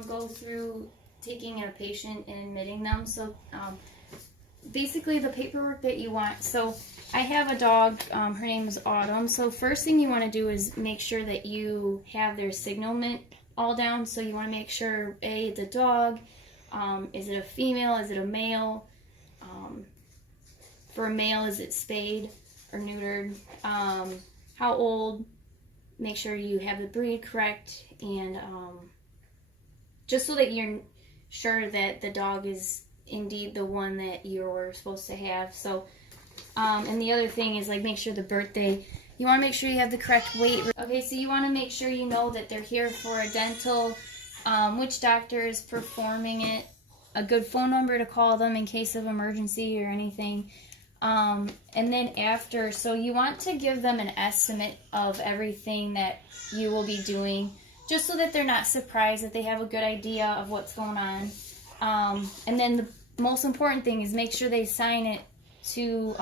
go through taking a patient and admitting them. So basically the paperwork that you want. So I have a dog, her name is Autumn. So first thing you want to do is make sure that you have their signalment all down. So you want to make sure, the dog, is it a female, is it a male? For a male, is it spayed or neutered? How old? Make sure you have the breed correct, and just so that you're sure that the dog is indeed the one that you're supposed to have. So, and the other thing is, like, make sure the birthday, you want to make sure you have the correct weight. Okay, so you want to make sure you know that they're here for a dental, which doctor is performing it, a good phone number to call them in case of emergency or anything. And then after, so you want to give them an estimate of everything that you will be doing, just so that they're not surprised, that they have a good idea of what's going on. And then the most important thing is make sure they sign it to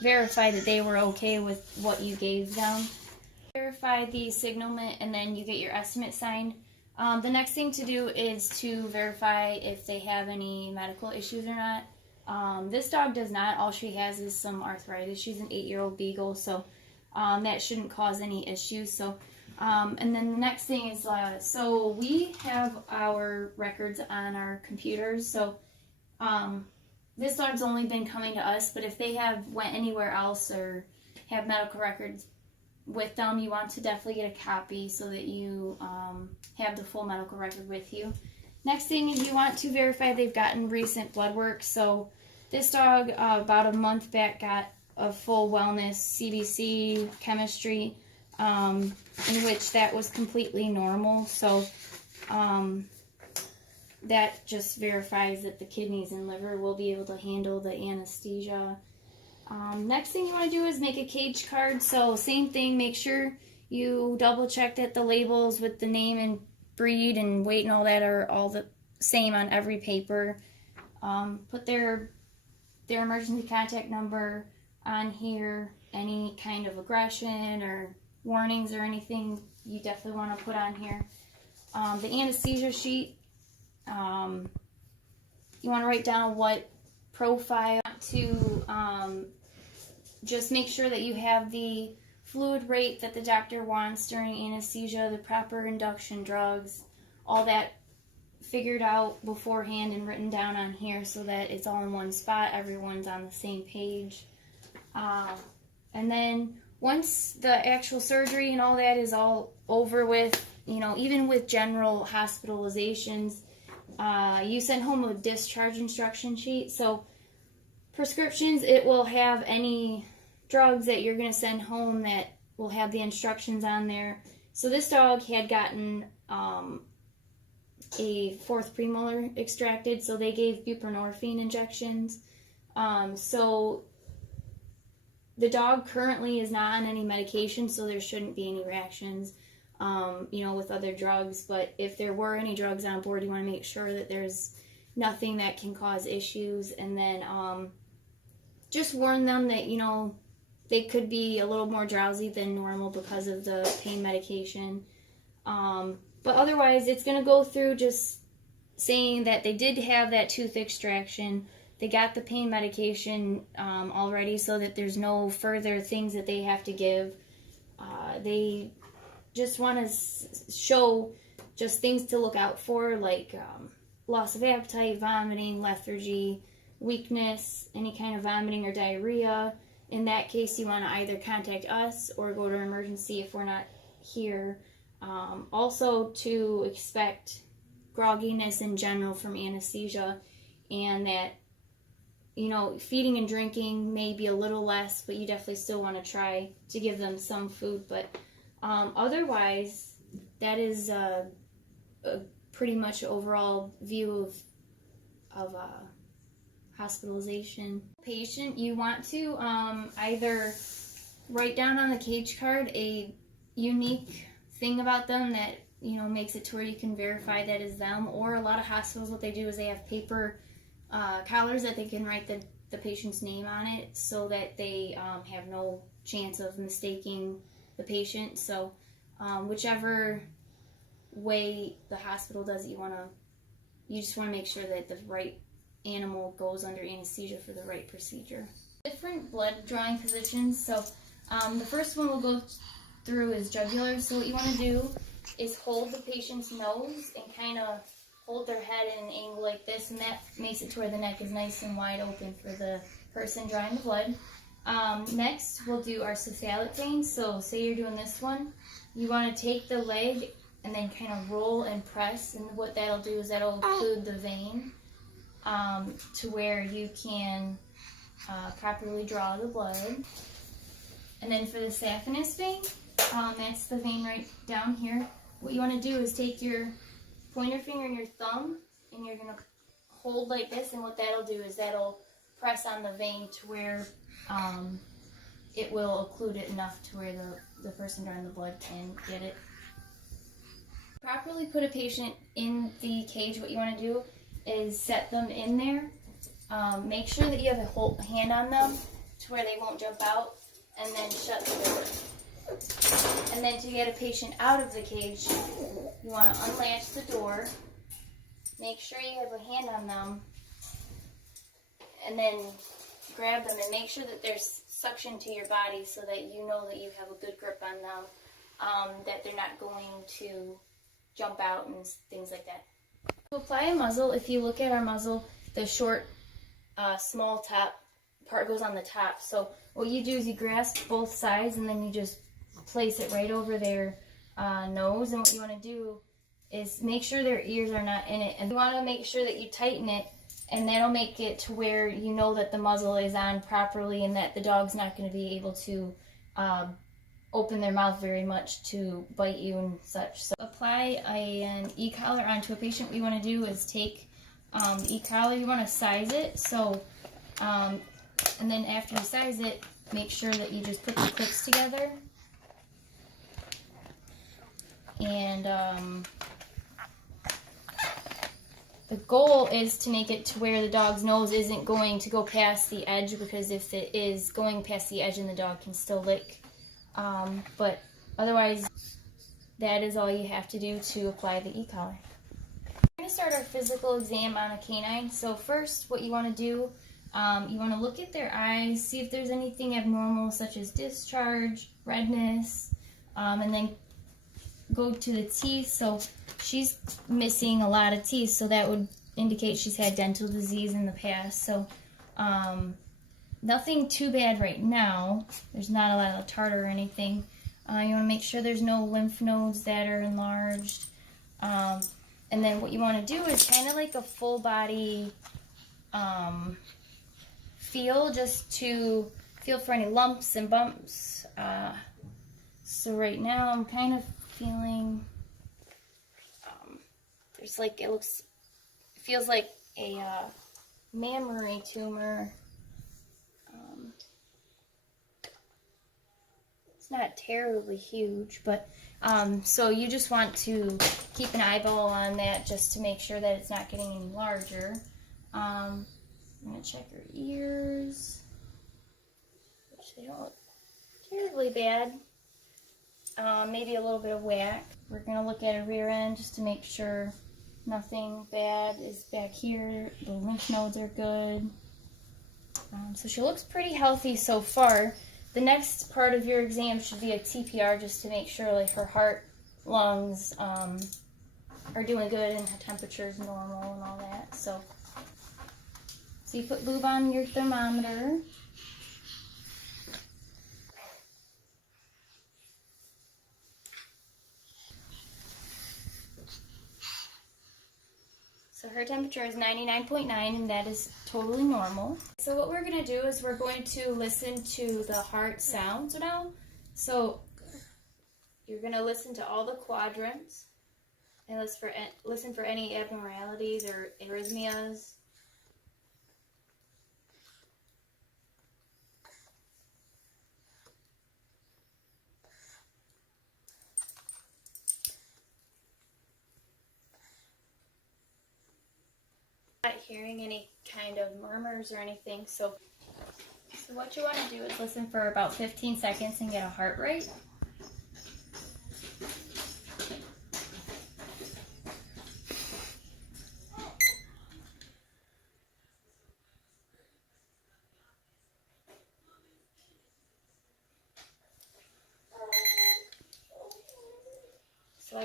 verify that they were okay with what you gave them. Verify the signalment, and then you get your estimate signed. The next thing to do is to verify if they have any medical issues or not. This dog does not. All she has is some arthritis. She's an 8-year-old beagle, so that shouldn't cause any issues. So, and then the next thing is, so we have our records on our computers. So this dog's only been coming to us, but if they have went anywhere else or have medical records with them, you want to definitely get a copy so that you have the full medical record with you. Next thing is you want to verify they've gotten recent blood work. So this dog, about a month back, got a full wellness CBC chemistry, in which that was completely normal. So that just verifies that the kidneys and liver will be able to handle the anesthesia. Next thing you want to do is make a cage card. So same thing, make sure you double check that the labels with the name and breed and weight and all that are all the same on every paper. Put their emergency contact number on here. Any kind of aggression or warnings or anything you definitely want to put on here. The anesthesia sheet, you want to write down what profile to just make sure that you have the fluid rate that the doctor wants during anesthesia, the proper induction drugs, all that figured out beforehand and written down on here so that it's all in one spot, everyone's on the same page. And then once the actual surgery and all that is all over with, you know, even with general hospitalizations, you send home a discharge instruction sheet. So prescriptions, it will have any drugs that you're going to send home that will have the instructions on there. So this dog had gotten a fourth premolar extracted, so they gave buprenorphine injections. So the dog currently is not on any medication, so there shouldn't be any reactions, you know, with other drugs. But if there were any drugs on board, you want to make sure that there's nothing that can cause issues. And then just warn them that, you know, they could be a little more drowsy than normal because of the pain medication. But otherwise, it's going to go through just saying that they did have that tooth extraction. They got the pain medication already, so that there's no further things that they have to give. They just want to show just things to look out for, like loss of appetite, vomiting, lethargy, weakness, any kind of vomiting or diarrhea. In that case, you want to either contact us or go to emergency if we're not here. Also to expect grogginess in general from anesthesia, and that, you know, feeding and drinking may be a little less, but you definitely still want to try to give them some food. But otherwise, that is a pretty much overall view of hospitalization. Patient, you want to either write down on the cage card a unique thing about them that, you know, makes it to where you can verify that is them. Or a lot of hospitals, what they do is they have paper collars that they can write the patient's name on it, so that they have no chance of mistaking the patient. So whichever way the hospital does it. You just want to make sure that the right animal goes under anesthesia for the right procedure. Different blood drawing positions. So the first one we'll go through is jugular. So what you want to do is hold the patient's nose and kind of hold their head in an angle like this, and that makes it to where the neck is nice and wide open for the person drawing the blood. Next, we'll do our cephalic vein. So say you're doing this one, you want to take the leg and then kind of roll and press, and what that'll do is that'll occlude the vein to where you can properly draw the blood. And then for the saphenous vein, that's the vein right down here. What you want to do is take your pointer finger and your thumb, and you're going to hold like this, and what that'll do is that'll press on the vein to where it will occlude it enough to where the person drawing the blood can get it. Properly put a patient in the cage, what you want to do is set them in there. Make sure that you have a hand on them to where they won't jump out, and then shut the door. And then to get a patient out of the cage, you want to unlatch the door, make sure you have a hand on them, and then grab them and make sure that there's suction to your body so that you know that you have a good grip on them, that they're not going to jump out and things like that. To apply a muzzle, if you look at our muzzle, the short, small top part goes on the top. So what you do is you grasp both sides and then you just place it right over their nose, and what you want to do is make sure their ears are not in it, and you want to make sure that you tighten it, and that'll make it to where you know that the muzzle is on properly and that the dog's not going to be able to open their mouth very much to bite you and such. So apply an e-collar onto a patient. What you want to do is take the e-collar, you want to size it, so and then after you size it, make sure that you just put the clips together. And the goal is to make it to where the dog's nose isn't going to go past the edge, because if it is going past the edge, then the dog can still lick. But otherwise, that is all you have to do to apply the e-collar. We're going to start our physical exam on a canine. So first, what you want to do, you want to look at their eyes, see if there's anything abnormal such as discharge, redness, and then go to the teeth. So she's missing a lot of teeth, so that would indicate she's had dental disease in the past. So nothing too bad right now. There's not a lot of tartar or anything. You want to make sure there's no lymph nodes that are enlarged. And then what you want to do is kind of like a full body feel, just to feel for any lumps and bumps. So right now I'm kind of feeling there's like, it feels like a mammary tumor. It's not terribly huge, but so you just want to keep an eyeball on that just to make sure that it's not getting any larger. I'm going to check her ears, which they don't look terribly bad. Maybe a little bit of whack. We're going to look at her rear end just to make sure nothing bad is back here. The lymph nodes are good. So she looks pretty healthy so far. The next part of your exam should be a TPR, just to make sure like her heart, lungs are doing good and her temperature is normal and all that. So you put lube on your thermometer. So her temperature is 99.9, and that is totally normal. So what we're going to do is we're going to listen to the heart sounds now. So you're going to listen to all the quadrants and listen for any abnormalities or arrhythmias. Not hearing any kind of murmurs or anything. So what you want to do is listen for about 15 seconds and get a heart rate.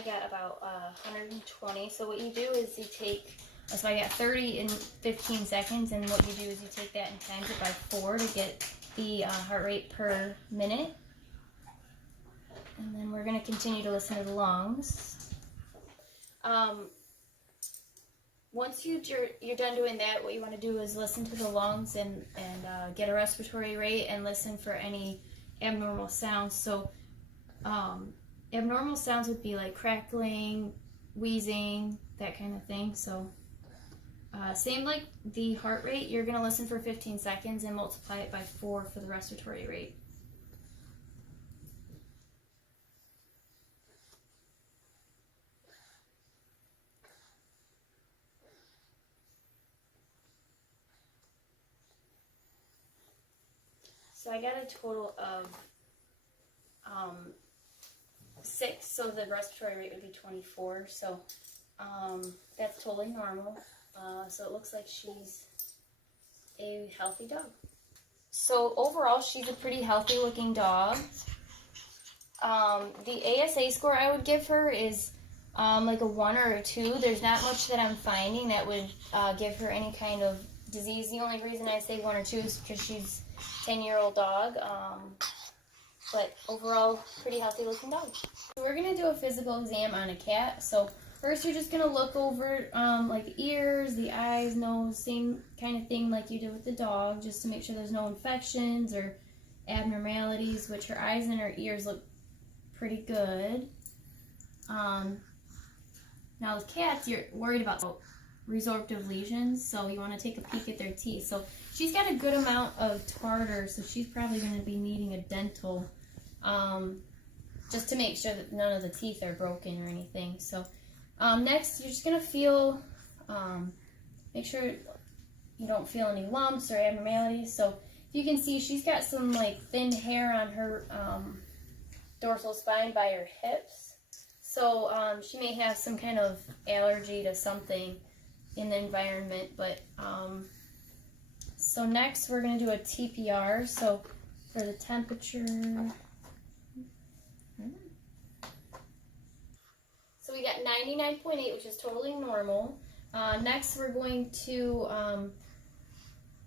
got about 120. So what you do is you take, so I got 30 in 15 seconds, and what you do is you take that and times it by 4 to get the heart rate per minute. And then we're going to continue to listen to the lungs. Once you're done doing that, what you want to do is listen to the lungs and get a respiratory rate and listen for any abnormal sounds. So abnormal sounds would be like crackling, wheezing, that kind of thing. So same like the heart rate, you're going to listen for 15 seconds and multiply it by 4 for the respiratory rate. So I got a total of 6, so the respiratory rate would be 24. So that's totally normal. So it looks like she's a healthy dog. So overall, she's a pretty healthy looking dog. The ASA score I would give her is like a 1 or a 2. There's not much that I'm finding that would give her any kind of disease. The only reason I say 1 or 2 is because she's a 10-year-old dog. But overall, pretty healthy looking dog. So we're going to do a physical exam on a cat. So first you're just going to look over like the ears, the eyes, nose, same kind of thing like you did with the dog, just to make sure there's no infections or abnormalities, which her eyes and her ears look pretty good. Now with cats, you're worried about resorptive lesions, so you want to take a peek at their teeth. So she's got a good amount of tartar, so she's probably going to be needing a dental, just to make sure that none of the teeth are broken or anything. So next, you're just going to feel, make sure you don't feel any lumps or abnormalities. So you can see she's got some like thin hair on her dorsal spine by her hips. So she may have some kind of allergy to something in the environment. But so next we're going to do a TPR. So for the temperature, so we got 99.8, which is totally normal. Next we're going to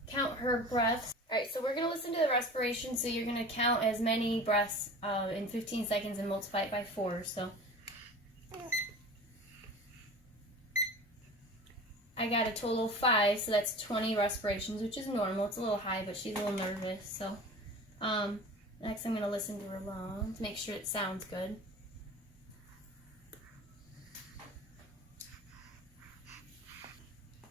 count her breaths. Alright, so we're going to listen to the respiration. So you're going to count as many breaths in 15 seconds and multiply it by 4. So I got a total of 5, so that's 20 respirations, which is normal. It's a little high, but she's a little nervous. So next I'm going to listen to her lungs, make sure it sounds good.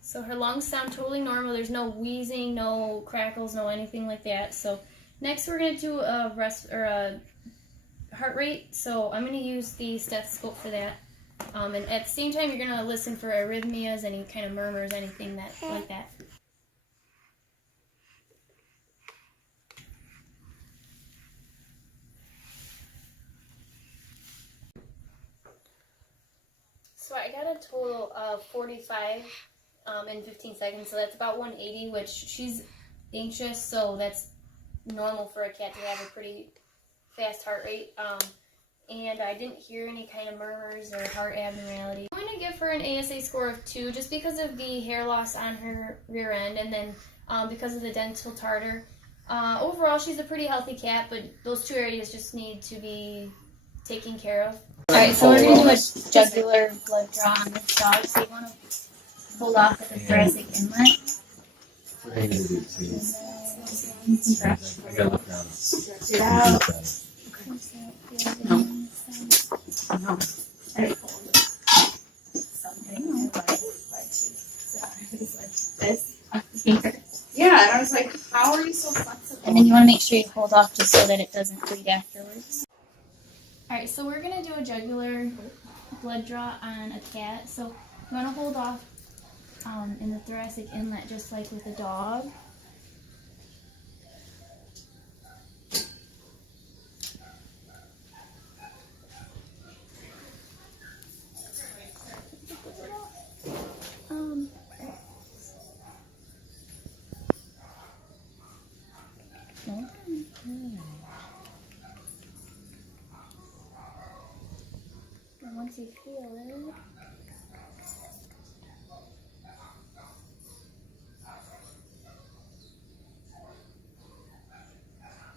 So her lungs sound totally normal. There's no wheezing, no crackles, no anything like that. So next we're going to do a heart rate. So I'm going to use the stethoscope for that. And at the same time, you're going to listen for arrhythmias, any kind of murmurs, anything like that. So I got a total of 45 in 15 seconds, so that's about 180, which she's anxious, so that's normal for a cat to have a pretty fast heart rate. And I didn't hear any kind of murmurs or heart abnormality. I'm going to give her an ASA score of 2 just because of the hair loss on her rear end, and then because of the dental tartar. Overall, she's a pretty healthy cat, but those 2 areas just need to be taken care of. Alright, so we're going to do a jugular blood draw on this dog. So you want to hold off at the thoracic inlet. I gotta look down. Stretch it out. No. Yeah, and I was like, how are you so flexible? And then you want to make sure you hold off just so that it doesn't bleed afterwards. Alright, so we're going to do a jugular blood draw on a cat. So you want to hold off in the thoracic inlet just like with a dog. And once you you feel it.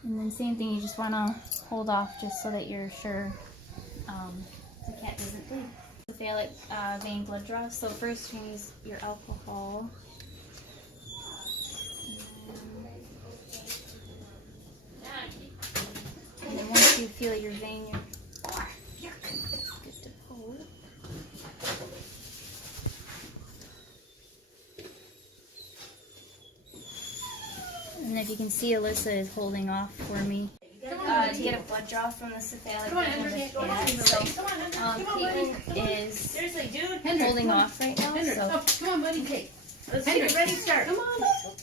And then same thing, you just want to hold off just so that you're sure the cat doesn't bleed. Cephalic vein blood draw. So first you're going to use your alcohol. And then once you feel your vein, you're good to pull. And if you can see, Alyssa is holding off for me to get a blood draw from the cephalic vein of the cat. So Peyton is holding off right now. So Come on, buddy. Okay. Let's get ready, start. Come on.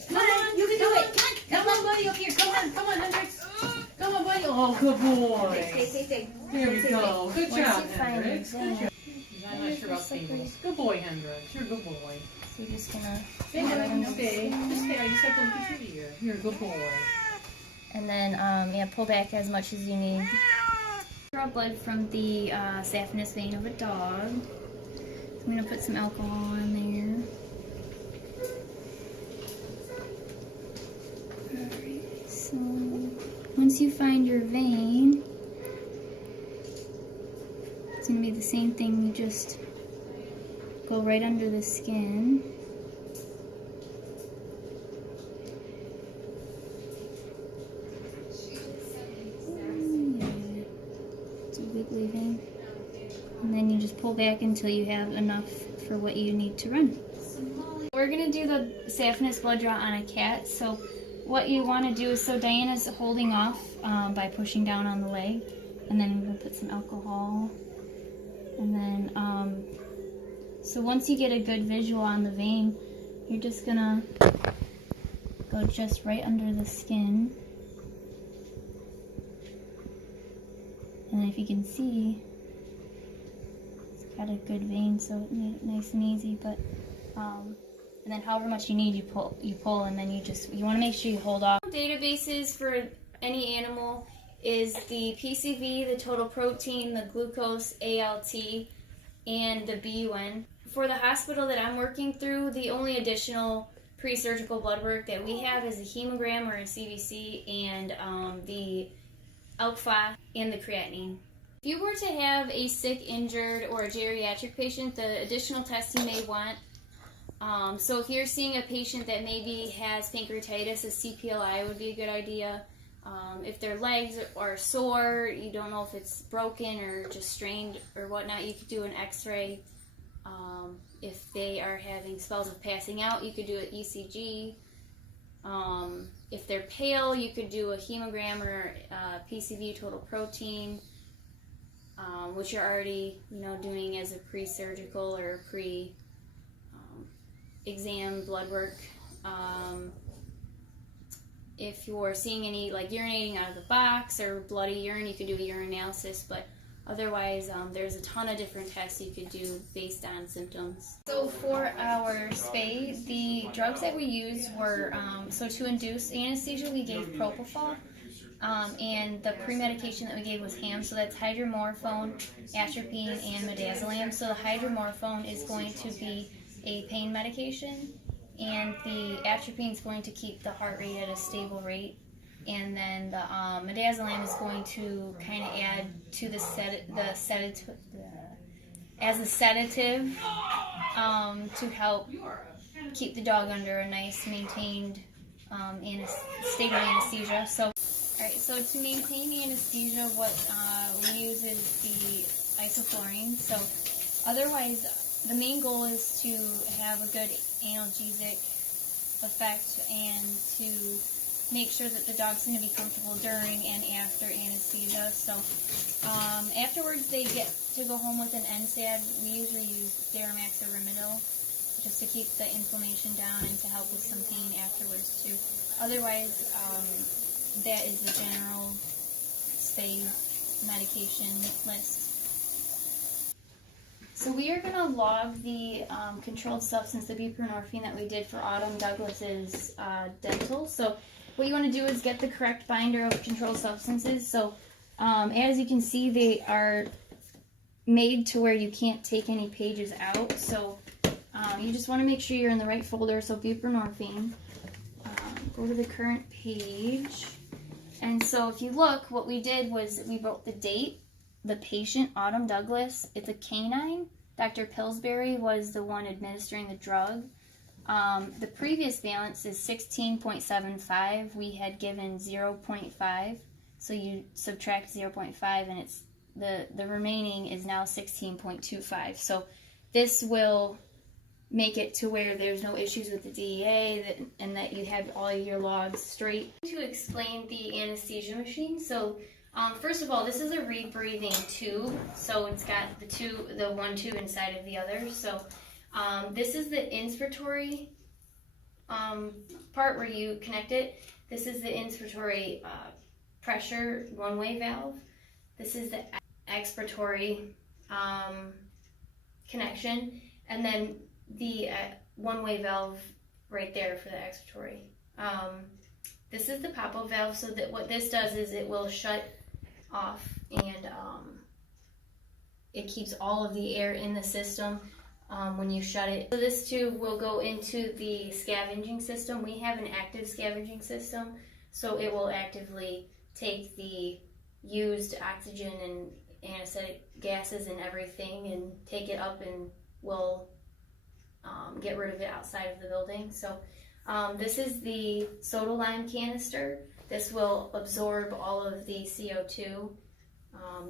Come on. You can do it. Come on, buddy. Up here. Come on, Hendrix. Come on, buddy. Oh, good boy. Here we go. Good job, Hendrix. Good job. I'm not sure about stables. Good boy, Hendrix. You're a good boy. So you're just gonna Stay. Just stay. I just have to look at your ear. You're a good boy. and then yeah, pull back as much as you need. Draw blood from the saphenous vein of a dog. I'm gonna put some alcohol in there. Alright, so once you find your vein, it's gonna be the same thing, you just go right under the skin. It's a wiggly vein. And then you just pull back until you have enough for what you need to run. We're gonna do the saphenous blood draw on a cat. So what you want to do is, so Diana's holding off by pushing down on the leg, and then we'll put some alcohol, and then so once you get a good visual on the vein, you're just gonna go just right under the skin, and then if you can see, it's got a good vein, so it made it nice and easy. But and then however much you need, you pull, and then you want to make sure you hold off. Databases for any animal is the PCV, the total protein, the glucose, ALT, and the BUN. For the hospital that I'm working through, the only additional pre-surgical blood work that we have is a hemogram or a CBC, and the ALK-Pha and the creatinine. If you were to have a sick, injured, or a geriatric patient, the additional tests you may want. So if you're seeing a patient that maybe has pancreatitis, a CPLI would be a good idea. If their legs are sore, you don't know if it's broken or just strained or whatnot, you could do an x-ray. If they are having spells of passing out, you could do an ECG. If they're pale, you could do a hemogram or PCV, total protein, which you're already doing as a pre-surgical or pre-exam blood work. If you're seeing any like urinating out of the box or bloody urine, you could do a urinalysis, but otherwise there's a ton of different tests you could do based on symptoms. So for our spay, the drugs that we used were, so to induce anesthesia we gave propofol, and the pre-medication that we gave was HAM, so that's hydromorphone, atropine, and midazolam. So the hydromorphone is going to be a pain medication, and the atropine is going to keep the heart rate at a stable rate, and then the midazolam is going to kind of add to the sedative as a sedative to help keep the dog under a nice maintained state of anesthesia. So, all right. So to maintain anesthesia, what we use is the isoflurane. So otherwise, the main goal is to have a good analgesic effect and to make sure that the dog's going to be comfortable during and after anesthesia. So afterwards they get to go home with an NSAID. We usually use Deramax or Rimadyl just to keep the inflammation down and to help with some pain afterwards too. Otherwise, that is the general spay medication list. So we are going to log the controlled substance, the buprenorphine that we did for Autumn Douglas's dental. So what you want to do is get the correct binder of controlled substances. So as you can see, they are made to where you can't take any pages out. So you just want to make sure you're in the right folder. So buprenorphine. Go to the current page. And so if you look, what we did was we wrote the date, the patient, Autumn Douglas. It's a canine. Dr. Pillsbury was the one administering the drug. The previous valence is 16.75. We had given 0.5. So you subtract 0.5 and it's the remaining is now 16.25. So this will make it to where there's no issues with the DEA and that you have all your logs straight. To explain the anesthesia machine, so first of all, this is a rebreathing tube, so it's got the one tube inside of the other. So this is the inspiratory part where you connect it. This is the inspiratory pressure one-way valve. This is the expiratory connection, and then the one-way valve right there for the expiratory. This is the pop-up valve, so that what this does is it will shut off and it keeps all of the air in the system when you shut it. So this tube will go into the scavenging system. We have an active scavenging system, so it will actively take the used oxygen and anesthetic gases and everything and take it up and will get rid of it outside of the building. So this is the soda lime canister. This will absorb all of the CO2.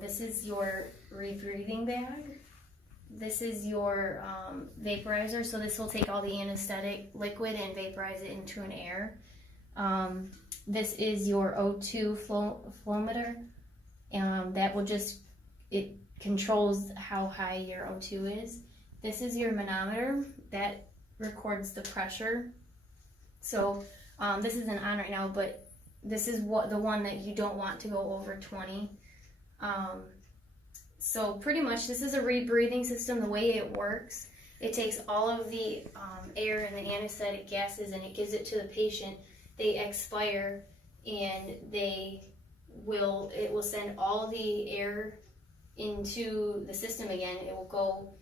This is your rebreathing bag. This is your vaporizer. So this will take all the anesthetic liquid and vaporize it into an air. This is your O2 flowmeter. That will it controls how high your O2 is. This is your manometer that records the pressure. So this isn't on right now, but this is the one that you don't want to go over 20. So pretty much this is a rebreathing system. The way it works, it takes all of the air and the anesthetic gases and it gives it to the patient. They expire and it will send all the air into the system again. It will go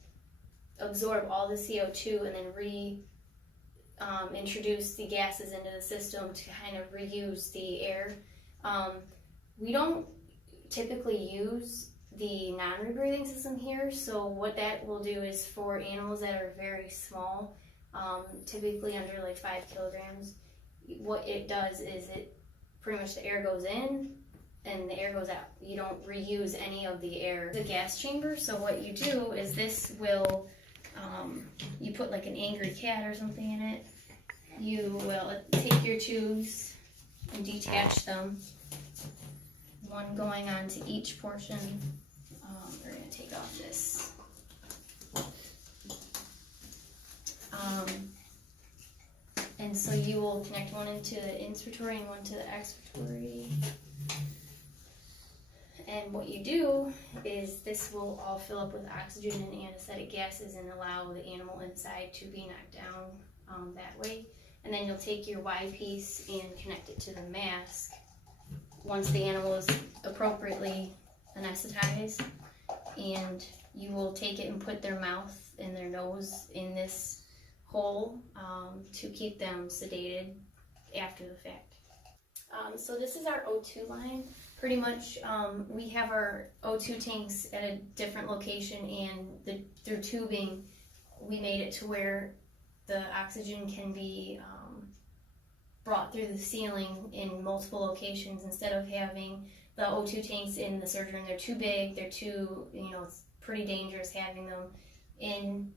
absorb all the CO2 and then introduce the gases into the system to kind of reuse the air. We don't typically use the non-rebreathing system here, so what that will do is for animals that are very small, typically under like 5 kilograms, what it does is it pretty much the air goes in and the air goes out. You don't reuse any of the air. The gas chamber, so what you do is this will, you put like an angry cat or something in it. You will take your tubes and detach them, one going on to each portion. We're going to take off this. And so you will connect one into the inspiratory and one to the expiratory. And what you do is this will all fill up with oxygen and anesthetic gases and allow the animal inside to be knocked down that way. And then you'll take your Y piece and connect it to the mask once the animal is appropriately anesthetized. And you will take it and put their mouth and their nose in this hole to keep them sedated after the fact. So this is our O2 line. Pretty much we have our O2 tanks at a different location, and through tubing we made it to where the oxygen can be brought through the ceiling in multiple locations instead of having the O2 tanks in the surgery room. They're too big, they're too, it's pretty dangerous having them in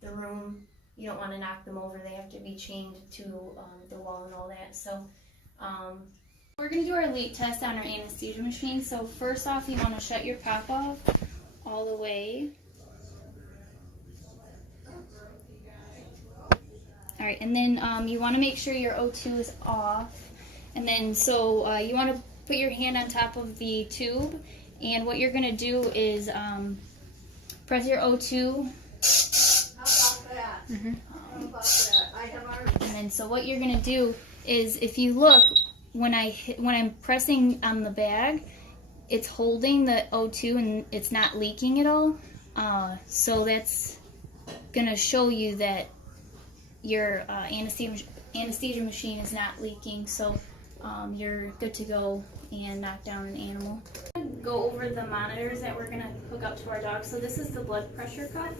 the room. You don't want to knock them over. They have to be chained to the wall and all that. So we're going to do our leak test on our anesthesia machine. So first off, you want to shut your pop off all the way. All right, and then you want to make sure your O2 is off. And then so you want to put your hand on top of the tube, and what you're going to do is press your O2. How about that? Mm-hmm. How about that? I have already. And then so what you're going to do is, if you look, when I'm pressing on the bag, it's holding the O2 and it's not leaking at all. So that's gonna show you that your anesthesia machine is not leaking. So you're good to go and knock down an animal. Go over the monitors that we're gonna hook up to our dog. So this is the blood pressure cuff.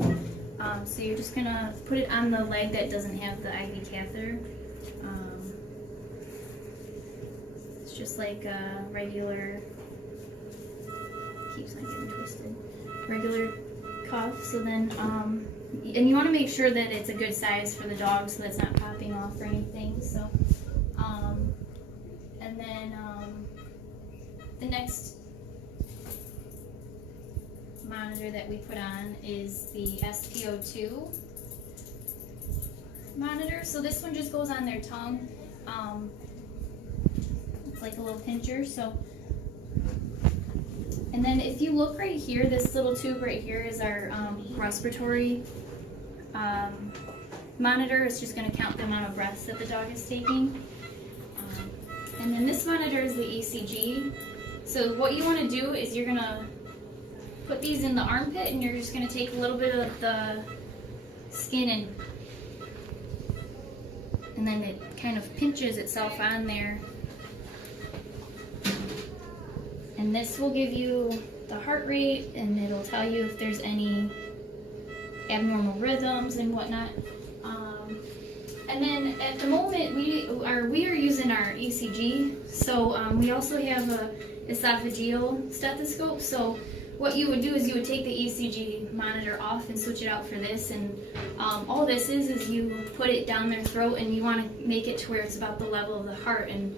So you're just gonna put it on the leg that doesn't have the IV catheter. It's just like a regular, keeps on getting twisted, regular cuff. So then, and you want to make sure that it's a good size for the dog so that's not popping off or anything. So, and then the next monitor that we put on is the SpO2 monitor. So this one just goes on their tongue. It's like a little pincher. So, and then if you look right here, this little tube right here is our respiratory monitor. It's just going to count the amount of breaths that the dog is taking. And then this monitor is the ECG. So what you want to do is you're going to put these in the armpit, and you're just going to take a little bit of the skin and then it kind of pinches itself on there. And this will give you the heart rate, and it'll tell you if there's any abnormal rhythms and whatnot. And then at the moment we are using our ECG. So we also have a esophageal stethoscope. So what you would do is you would take the ECG monitor off and switch it out for this. And all this is you put it down their throat, and you want to make it to where it's about the level of the heart, and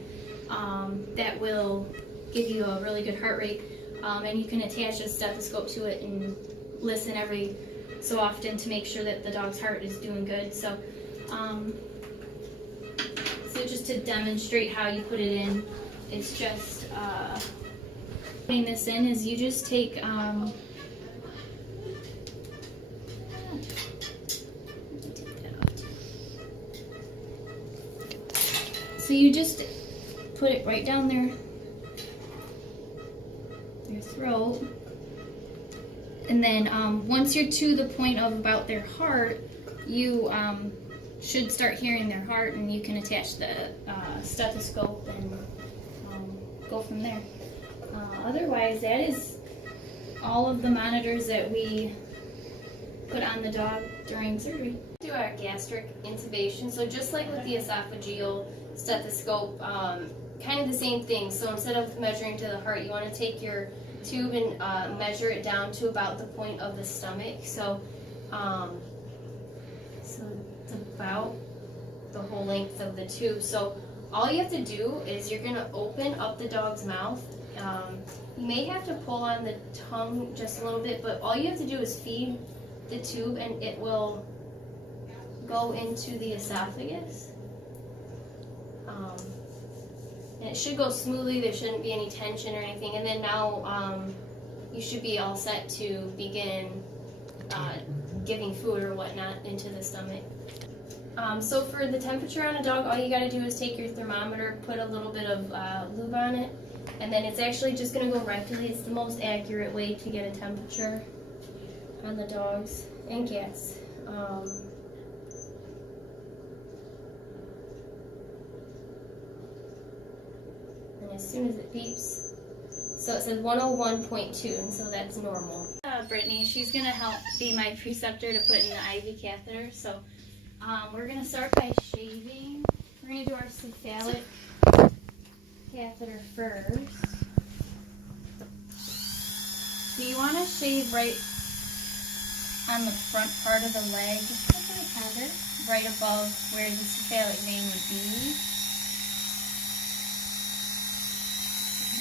that will give you a really good heart rate. And you can attach a stethoscope to it and listen every so often to make sure that the dog's heart is doing good. So, so just to demonstrate how you put it in, it's just putting this in is you just take so you just put it right down their throat, and then once you're to the point of about their heart, you should start hearing their heart, and you can attach the stethoscope and go from there. Otherwise, that is all of the monitors that we put on the dog during surgery. Do our gastric intubation. So just like with the esophageal stethoscope, kind of the same thing. So instead of measuring to the heart, you want to take your tube and measure it down to about the point of the stomach. So, so it's about the whole length of the tube. So all you have to do is you're going to open up the dog's mouth. You may have to pull on the tongue just a little bit, but all you have to do is feed the tube, and it will go into the esophagus. And it should go smoothly. There shouldn't be any tension or anything. And then now you should be all set to begin giving food or whatnot into the stomach. So for the temperature on a dog, all you got to do is take your thermometer, put a little bit of lube on it, and then it's actually just going to go rectally. It's the most accurate way to get a temperature on the dogs and cats. And as soon as it beeps, so it says 101.2, and so that's normal. Brittany, she's going to help be my preceptor to put in the IV catheter. So we're going to start by shaving. We're going to do our cephalic catheter first. So you want to shave right on the front part of the leg, right above where the cephalic vein would be.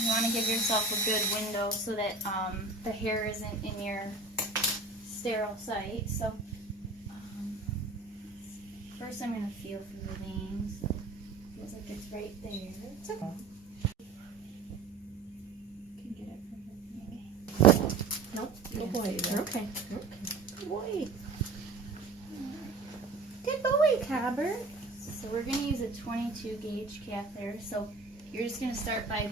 You want to give yourself a good window so that the hair isn't in your sterile site. So first I'm going to feel for the veins. Feels like it's right there. It's okay. Can get it from here. Okay. Nope. Good boy. Okay. Good boy. Good boy, Cabber. So we're going to use a 22 gauge catheter. So you're just going to start by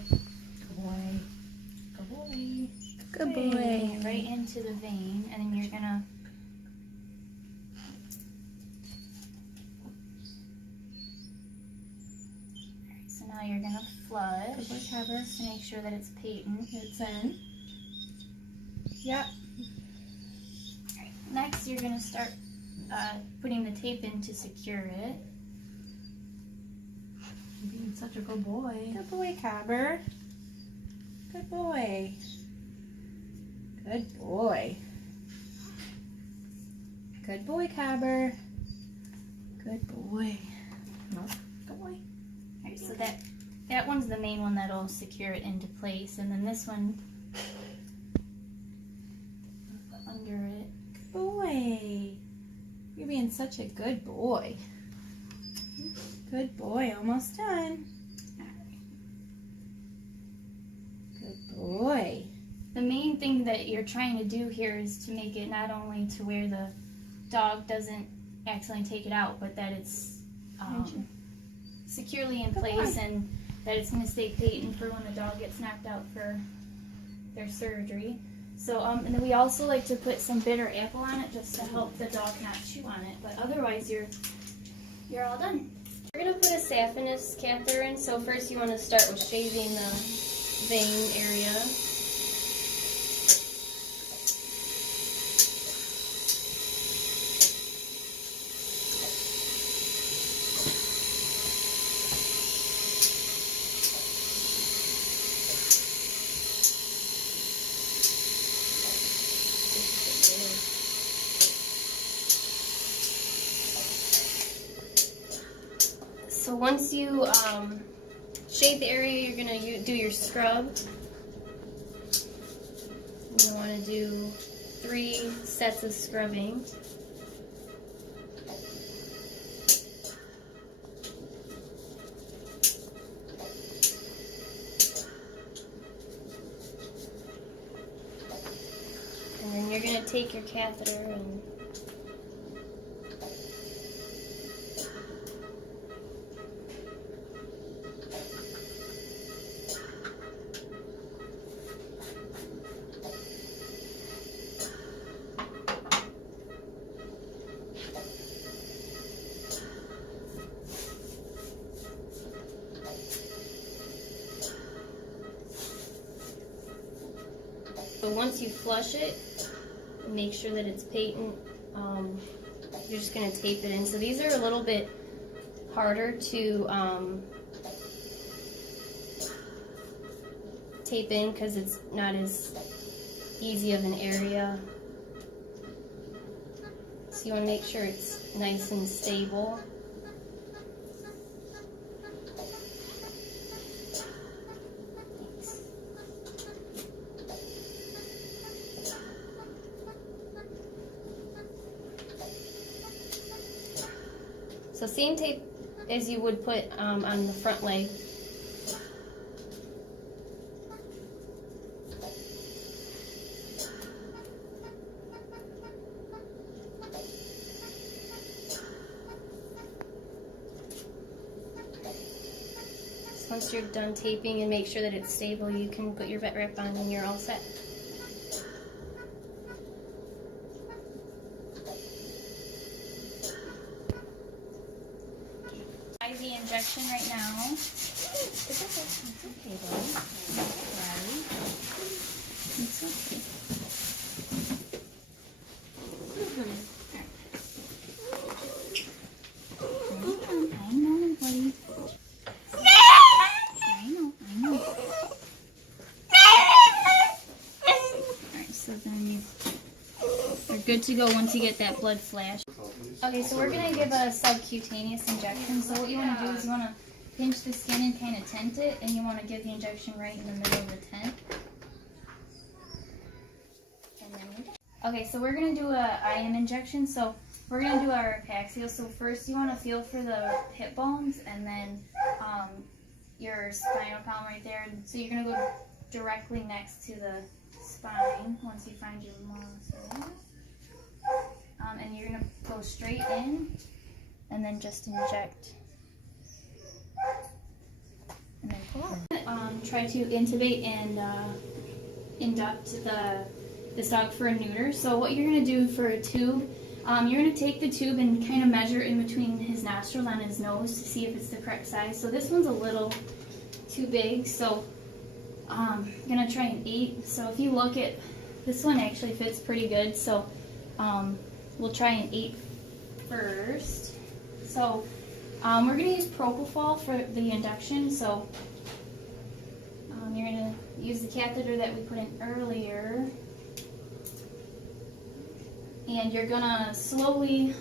Good boy. Good Bring boy. it right into the vein, and then you're gonna so now you're gonna flush Good boy, Cabber. to make sure that it's patent. It's in. Yep. Next, you're gonna start putting the tape in to secure it. You're being such a good boy. Good boy, Cabber. Good boy. Good boy. Good boy, Cabber. Good boy. Good boy. Alright, so that one's the main one that'll secure it into place, and then this one under it. Good boy. You're being such a good boy. Good boy. Almost done. Good boy. The main thing that you're trying to do here is to make it not only to where the dog doesn't accidentally take it out, but that it's securely in place and that it's going to stay patent for when the dog gets knocked out for their surgery. So, and then we also like to put some bitter apple on it just to help the dog not chew on it. But otherwise, you're all done. We're going to put a saphenous catheter in. So first you want to start with shaving the vein area. So once you shave the area, you're going to do your scrub. You want to do 3 sets of scrubbing. And then you're going to take your catheter and so once you flush it, make sure that it's patent. You're just going to tape it in. So these are a little bit harder to tape in because it's not as easy of an area. So you want to make sure it's nice and stable. So same tape as you would put on the front leg. So once you're done taping and make sure that it's stable, you can put your vet wrap on and you're all set. IV injection right now. It's okay, buddy. It's okay. I know, buddy. I know. Alright, so then you're good to go once you get that blood flash. Okay, so we're going to give a subcutaneous injection. So what you want to do is you want to pinch the skin and kind of tent it, and you want to give the injection right in the middle of the tent. And then you're done. Okay, so we're going to do a IM injection. So we're going to do our apaxio. So first you want to feel for the hip bones, and then your spinal column right there. And so you're going to go directly next to the spine once you find your muscle. And you're going to go straight in and then just inject. And then pull out. Try to intubate and induct this dog for a neuter. So what you're going to do for a tube, you're going to take the tube and kind of measure in between his nostrils and his nose to see if it's the correct size. So this one's a little too big, so I'm going to try an 8. So if you look at, this one actually fits pretty good, so we'll try an 8 first. So we're going to use propofol for the induction, so you're going to use the catheter that we put in earlier, and you're going to slowly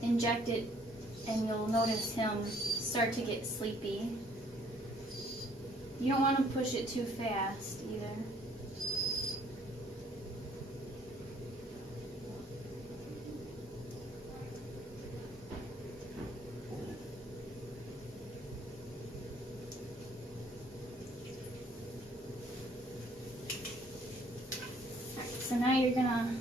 inject it, and you'll notice him start to get sleepy. You don't want to push it too fast either. So now you're gonna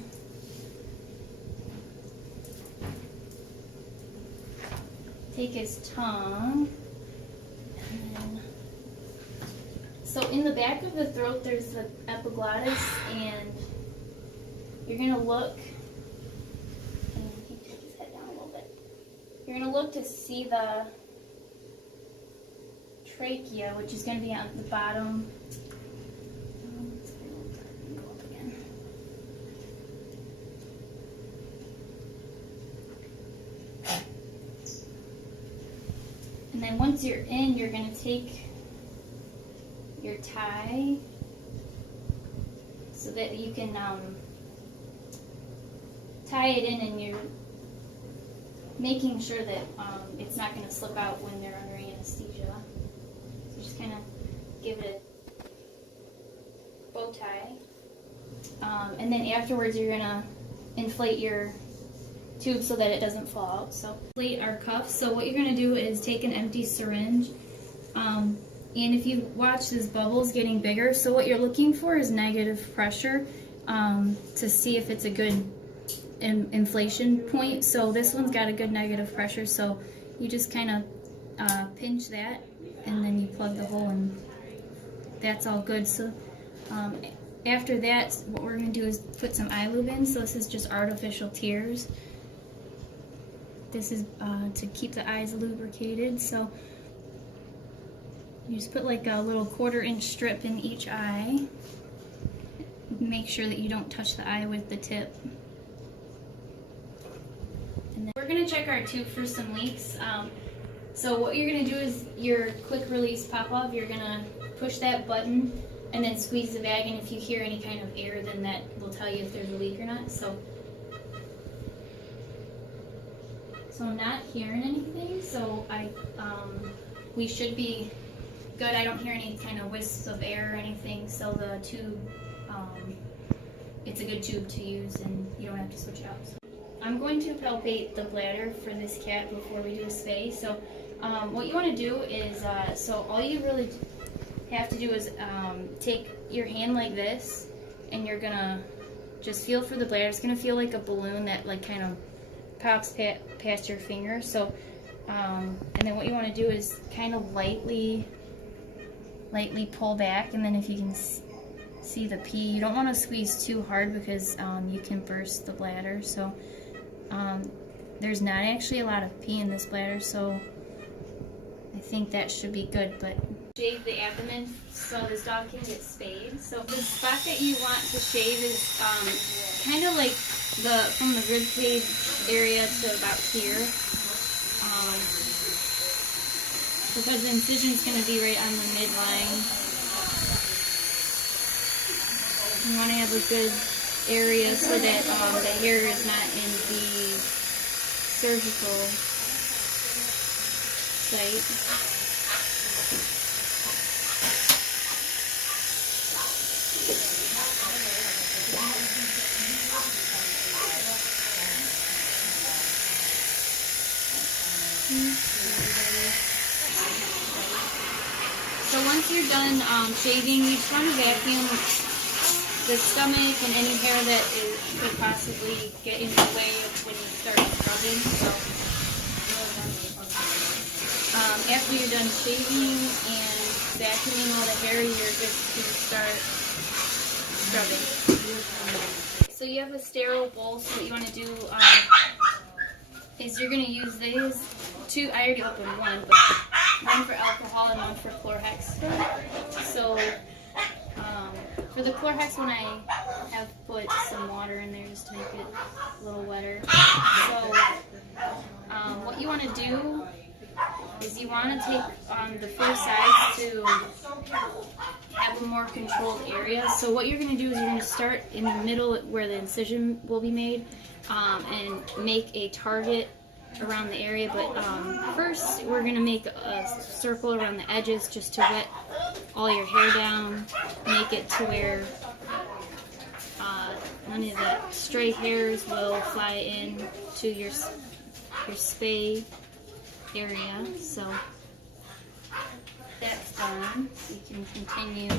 take his tongue, and then, so in the back of the throat there's the epiglottis, and you're gonna look, and he take his head down a little bit. You're gonna look to see the trachea, which is gonna be on the bottom. And then once you're in, you're going to take your tie so that you can tie it in, and you're making sure that it's not going to slip out when they're under anesthesia. So just kind of give it a bow tie. And then afterwards you're going to inflate your tube so that it doesn't fall out. So inflate our cuffs. So what you're going to do is take an empty syringe, and if you watch, this bubble's getting bigger, so what you're looking for is negative pressure to see if it's a good inflation point. So this one's got a good negative pressure, so you just kind of pinch that, and then you plug the hole, and that's all good. So after that, what we're going to do is put some eye lube in. So this is just artificial tears. This is to keep the eyes lubricated. So you just put like a little 1/4-inch strip in each eye. Make sure that you don't touch the eye with the tip. And then we're going to check our tube for some leaks. So what you're going to do is your quick release pop-off, you're going to push that button and then squeeze the bag, and if you hear any kind of air, then that will tell you if there's a leak or not. So I'm not hearing anything, so we should be good. I don't hear any kind of wisps of air or anything, so the tube, it's a good tube to use, and you don't have to switch it out. So I'm going to palpate the bladder for this cat before we do a spay. So what you want to do is, so all you really have to do is take your hand like this, and you're gonna just feel for the bladder. It's gonna feel like a balloon that like kind of pops past your finger. So and then what you want to do is kind of lightly pull back, and then if you can see the pee, you don't want to squeeze too hard because you can burst the bladder. So there's not actually a lot of pee in this bladder, so I think that should be good. But shave the abdomen so this dog can get spayed. So the spot that you want to shave is kind of like from the rib cage area to about here, because the incision is going to be right on the midline. You want to have a good area so that the hair is not in the surgical site. So once you're done shaving, you just want to vacuum the stomach and any hair that could possibly get in the way of when you start scrubbing. So after you're done shaving and vacuuming all the hair, you're just going to start scrubbing. So you have a sterile bowl, so what you want to do is you're going to use these two. I already opened one, but one for alcohol and one for Chlorhex. So for the Chlorhex one, I have put some water in there just to make it a little wetter. So what you want to do is you want to take the 4 sides to have a more controlled area. So what you're going to do is you're going to start in the middle where the incision will be made and make a target around the area. But first we're going to make a circle around the edges just to wet all your hair down, make it to where none of the stray hairs will fly in to your spay area. So that's done. We can continue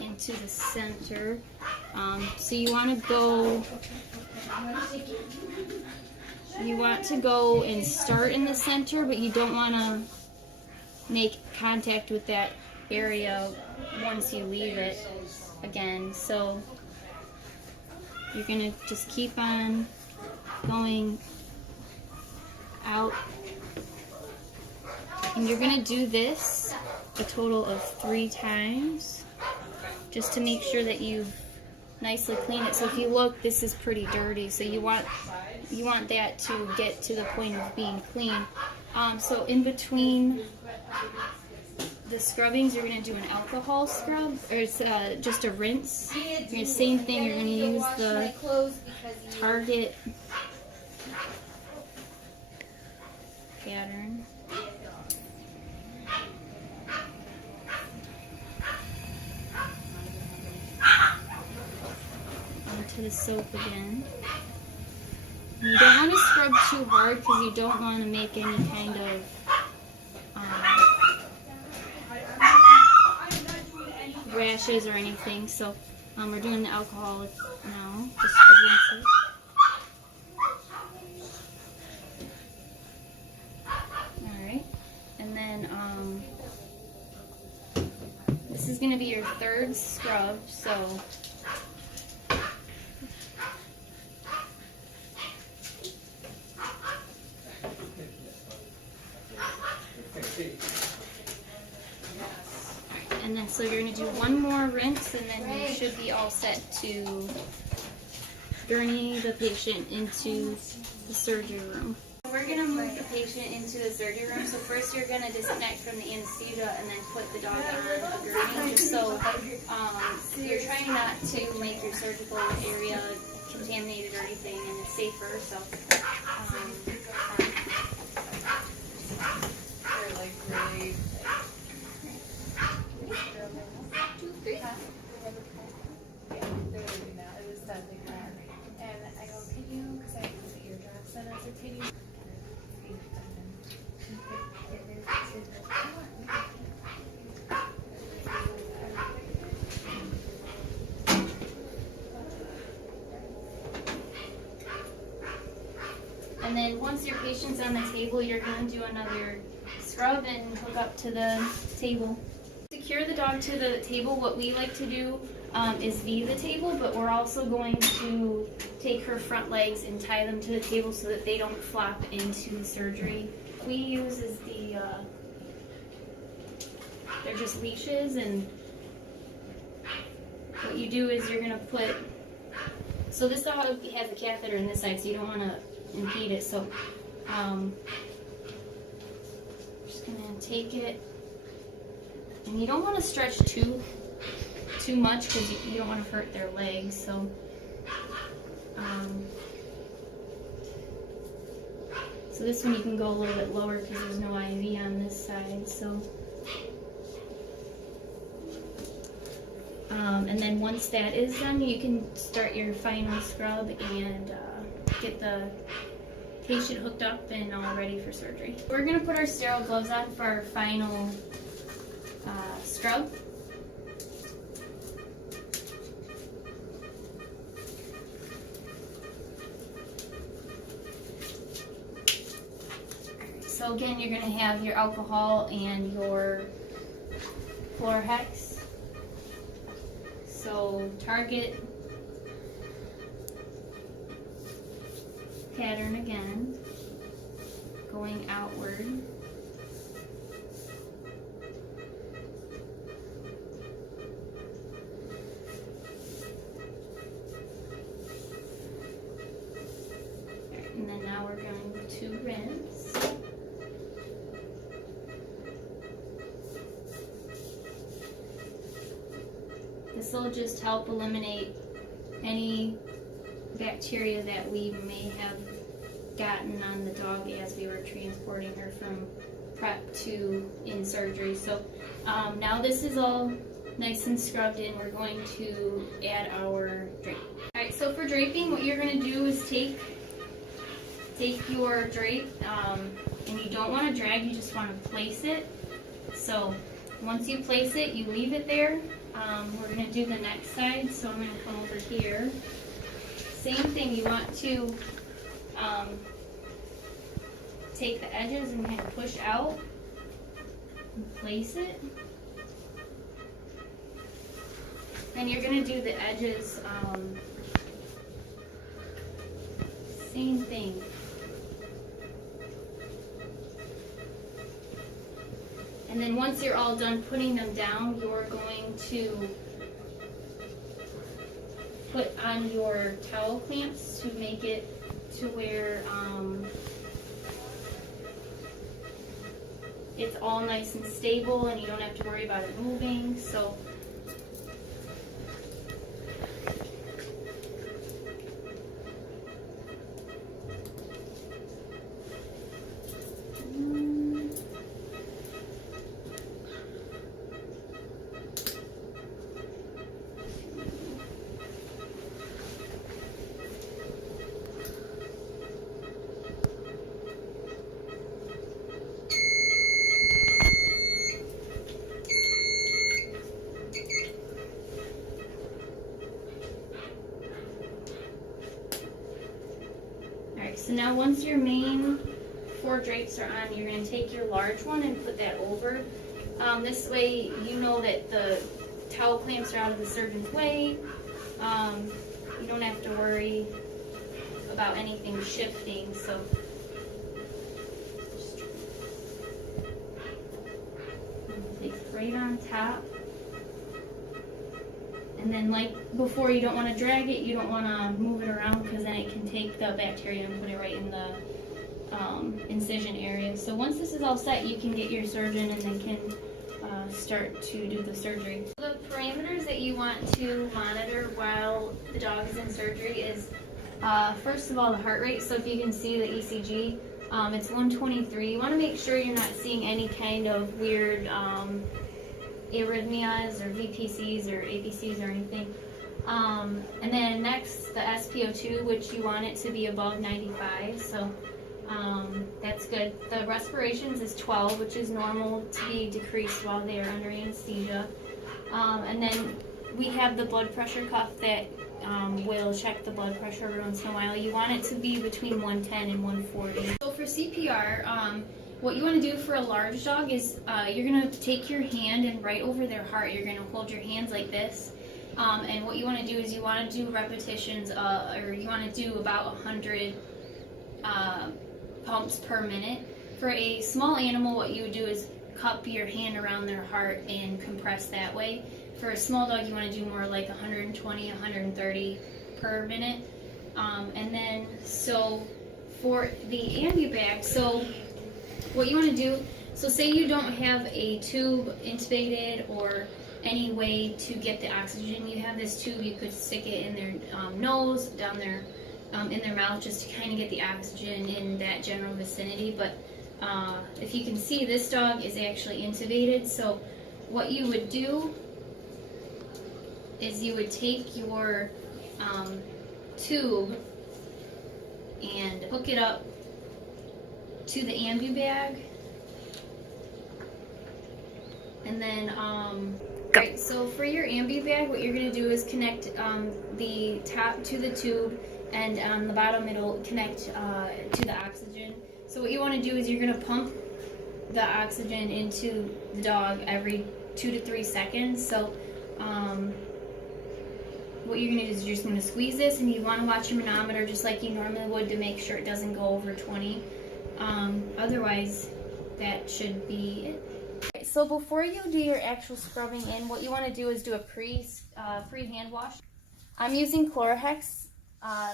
into the center. So you want to go and start in the center, but you don't want to make contact with that area once you leave it again. So you're going to just keep on going out, and you're going to do this a total of 3 times just to make sure that you've nicely cleaned it. So if you look, this is pretty dirty, so you want that to get to the point of being clean. So in between the scrubbings, you're going to do an alcohol scrub, or it's just a rinse. Same thing, you're going to use the Target pattern. Onto the soap again. And you don't want to scrub too hard because you don't want to make any kind of rashes or anything. So we're doing the alcohol now, just to rinse it. Alright, and then this is going to be your 3rd scrub, so and then so you're going to do one more rinse, and then you should be all set to journey the patient into the surgery room. We're going to move the patient into the surgery room. So first you're going to disconnect from the anesthesia and then put the dog on a gurney, just so you're trying not to make your surgical area contaminated or anything, and it's safer. So and then once your patient's on the table, you're going to do another scrub and hook up to the table. Secure the dog to the table. What we like to do is V the table, but we're also going to take her front legs and tie them to the table so that they don't flop into the surgery. What we use is they're just leashes, and what you do is you're going to put, so this dog has a catheter in this side, so you don't want to impede it, so just going to take it, and you don't want to stretch too much because you don't want to hurt their legs. So so this one you can go a little bit lower because there's no IV on this side. So and then once that is done, you can start your final scrub and get the patient hooked up and all ready for surgery. We're going to put our sterile gloves on for our final scrub. So again, you're going to have your alcohol and your floor hex. So target pattern again, going outward. And then now we're going to rinse. This will just help eliminate any bacteria that we may have gotten on the dog as we were transporting her from prep to in surgery. So now this is all nice and scrubbed in. We're going to add our drape. Alright, so for draping, what you're going to do is take your drape, and you don't want to drag, you just want to place it. So once you place it, you leave it there. We're going to do the next side, so I'm going to come over here. Same thing, you want to take the edges and kind of push out and place it. And you're going to do the edges, same thing. And then once you're all done putting them down, you're going to put on your towel clamps to make it to where it's all nice and stable and you don't have to worry about it moving. So so now once your main 4 drapes are on, you're going to take your large one and put that over. This way you know that the towel clamps are out of the surgeon's way. You don't have to worry about anything shifting. So place right on top. And then like before, you don't want to drag it, you don't want to move it around because then it can take the bacteria and put it right in the incision area. So once this is all set, you can get your surgeon and then can start to do the surgery. The parameters that you want to monitor while the dog is in surgery is first of all the heart rate. So if you can see the ECG, it's 123. You want to make sure you're not seeing any kind of weird arrhythmias or VPCs or ABCs or anything. And then next, the SpO2, which you want it to be above 95, so that's good. The respirations is 12, which is normal to be decreased while they are under anesthesia. And then we have the blood pressure cuff that will check the blood pressure every once in a while. You want it to be between 110 and 140. So for CPR, what you want to do for a large dog is you're going to take your hand and right over their heart, you're going to hold your hands like this. And what you want to do is you want to do repetitions, or you want to do about 100 pumps per minute. For a small animal, what you would do is cup your hand around their heart and compress that way. For a small dog, you want to do more like 120, 130 per minute. And then, so for the ambu bag, so what you want to do, so say you don't have a tube intubated or any way to get the oxygen, you have this tube, you could stick it in their nose, down their, in their mouth, just to kind of get the oxygen in that general vicinity. But if you can see, this dog is actually intubated, so what you would do is you would take your tube and hook it up to the ambu bag, and then right, so for your ambu bag, what you're going to do is connect the top to the tube, and on the bottom it'll connect to the oxygen. So what you want to do is you're going to pump the oxygen into the dog every 2 to 3 seconds. So what you're going to do is you're just going to squeeze this, and you want to watch your manometer just like you normally would to make sure it doesn't go over 20. Otherwise, that should be it. Okay, so before you do your actual scrubbing in, what you want to do is do a pre-hand wash. I'm using Chlorhex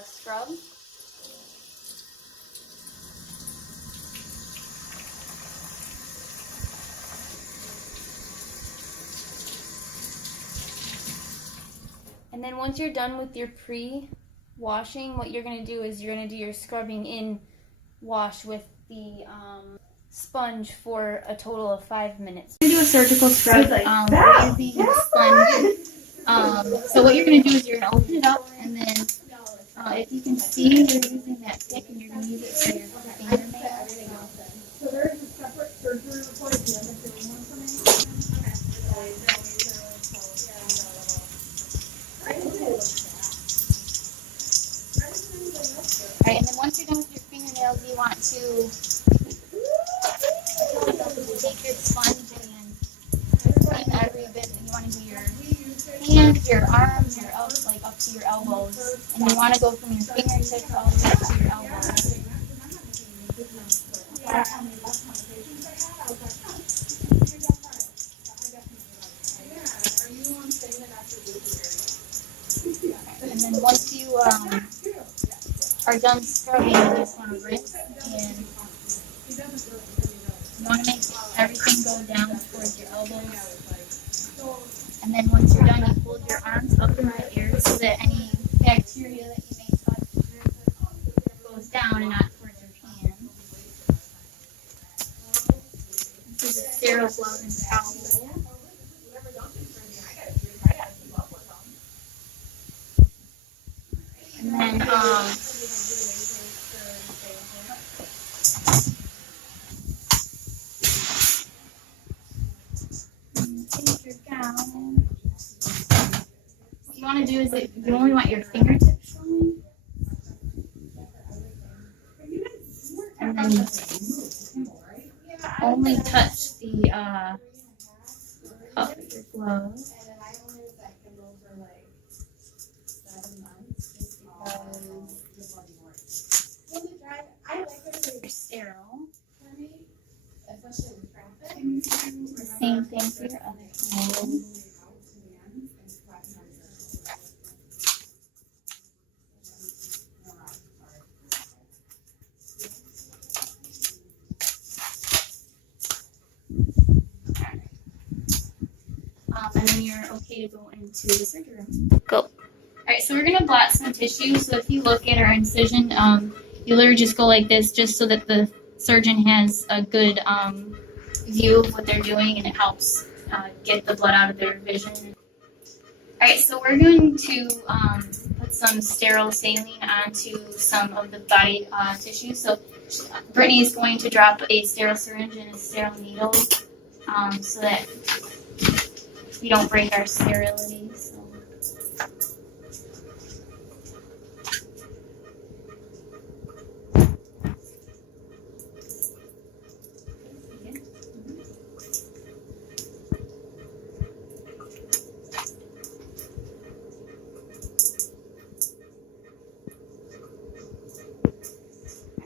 scrub. And then once you're done with your pre-washing, what you're going to do is you're going to do your scrubbing in wash with the sponge for a total of 5 minutes. You're going to do a surgical scrub using sponge. So what you're going to do is you're going to open it up, and then if you can see, you're using that stick, and you're going to use it for your fingernails. So there's a separate surgery report at the end if you want information. Alright, and then once you're done with your fingernails, you want to take your sponge and clean every bit. And you want to do your hands, your arms, your like up to your elbows, and you want to go from your fingertips all the way up to your elbows. And then once you are done scrubbing, you just want to rinse, and you want to make everything go down towards your elbows. And then once you're done, you hold your arms up in the air so that any bacteria that you may touch goes down and not towards your hand. This is a sterile glove and towel. And then, take your gown. What you want to do is that you only want your fingertips showing. And then only touch the cuff of your glove. You're sterile. The same thing for your other hand. And then you're okay to go into the surgery room. Go. Alright, so we're going to blot some tissue. So if you look at our incision, you literally just go like this just so that the surgeon has a good view of what they're doing, and it helps get the blood out of their vision. Alright, so we're going to put some sterile saline onto some of the body tissue. So Brittany is going to drop a sterile syringe and a sterile needle so that we don't break our sterility. So.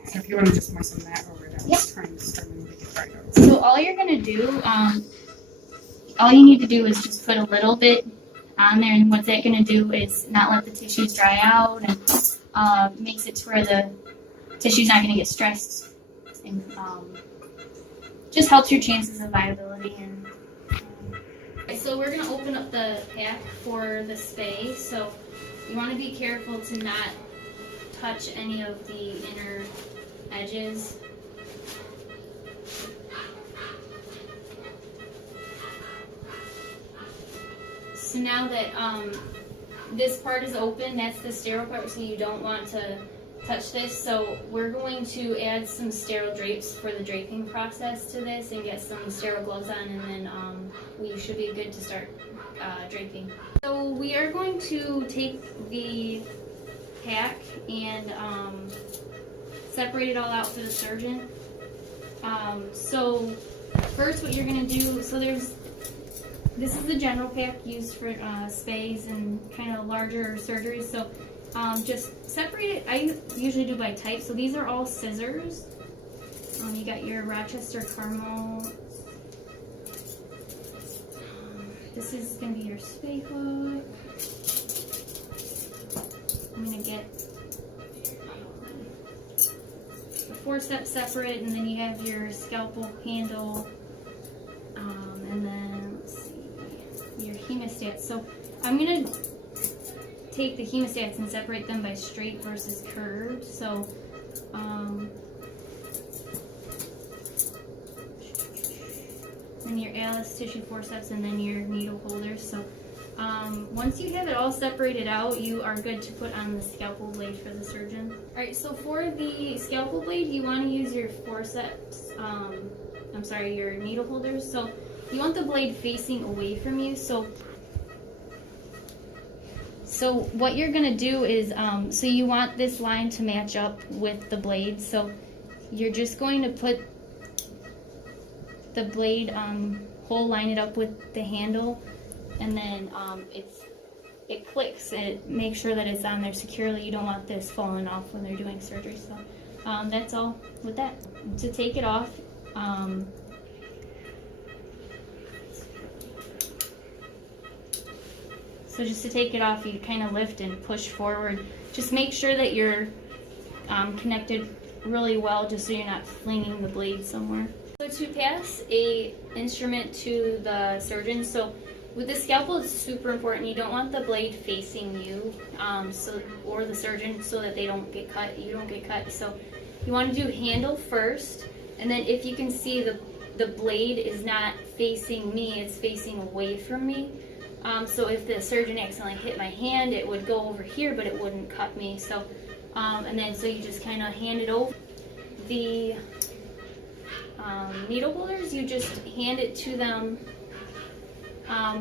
So if you want to just moisten that over, that Yep. was trying to start and make it right over. So all you're gonna do, all you need to do is just put a little bit on there, and what that's gonna do is not let the tissues dry out, and makes it to where the tissue's not gonna get stressed, and just helps your chances of viability. And so we're gonna open up the pack for the spay. So you want to be careful to not touch any of the inner edges. So now that this part is open, that's the sterile part, so you don't want to touch this. So we're going to add some sterile drapes for the draping process to this, and get some sterile gloves on, and then we should be good to start draping. So we are going to take the pack and separate it all out for the surgeon. So first what you're going to do, so there's this is the general pack used for spays and kind of larger surgeries. So just separate it. I usually do by type. So these are all scissors. You got your Rochester Caramel. This is going to be your spay hook. I'm going to get the forceps separate, and then you have your scalpel handle, and then let's see, your hemostats. So I'm going to take the hemostats and separate them by straight versus curved. So then your Alice tissue forceps, and then your needle holders. So once you have it all separated out, you are good to put on the scalpel blade for the surgeon. Alright, so for the scalpel blade, you want to use your forceps, your needle holders. So you want the blade facing away from you. So what you're going to do is, so you want this line to match up with the blade. So you're just going to put the blade hole, line it up with the handle, and then it clicks. It makes sure that it's on there securely. You don't want this falling off when they're doing surgery. So that's all with that. To take it off, so just to take it off, you kind of lift and push forward. Just make sure that you're connected really well, just so you're not flinging the blade somewhere. So to pass a instrument to the surgeon, so with the scalpel, it's super important. You don't want the blade facing you, or the surgeon, so that they don't get cut. You don't get cut. So you want to do handle first, and then if you can see the blade is not facing me, it's facing away from me. So if the surgeon accidentally hit my hand, it would go over here, but it wouldn't cut me. So, and then so you just kind of hand it over. The needle holders, you just hand it to them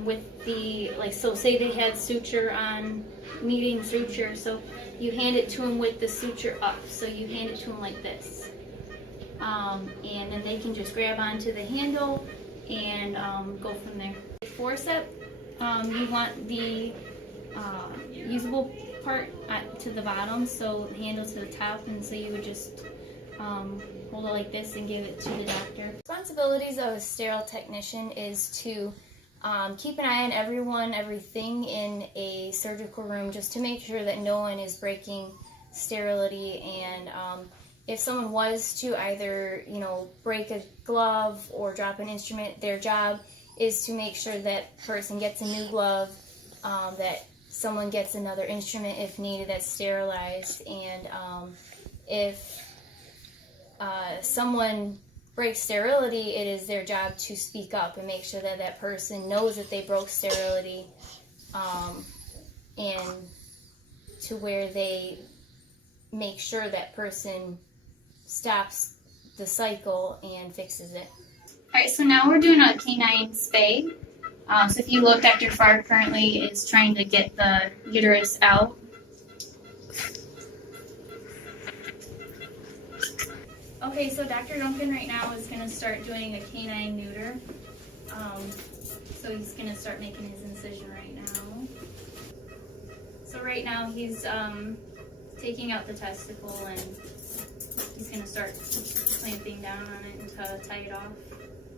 with the, like, so say they had suture on, needing suture, so you hand it to them with the suture up. So you hand it to them like this. And then they can just grab onto the handle and go from there. Forceps, you want the usable part to the bottom, so the handle to the top, and so you would just hold it like this and give it to the doctor. Responsibilities of a sterile technician is to keep an eye on everything in a surgical room, just to make sure that no one is breaking sterility. And if someone was to either, break a glove or drop an instrument, their job is to make sure that person gets a new glove, that someone gets another instrument if needed that's sterilized, and if someone breaks sterility, it is their job to speak up and make sure that that person knows that they broke sterility, and to where they make sure that person stops the cycle and fixes it. Alright, so now we're doing a canine spay. So if you look, Dr. Farr currently is trying to get the uterus out. Okay, so Dr. Duncan right now is going to start doing a canine neuter. So he's going to start making his incision right now. So right now he's taking out the testicle, and he's going to start clamping down on it to tie it off.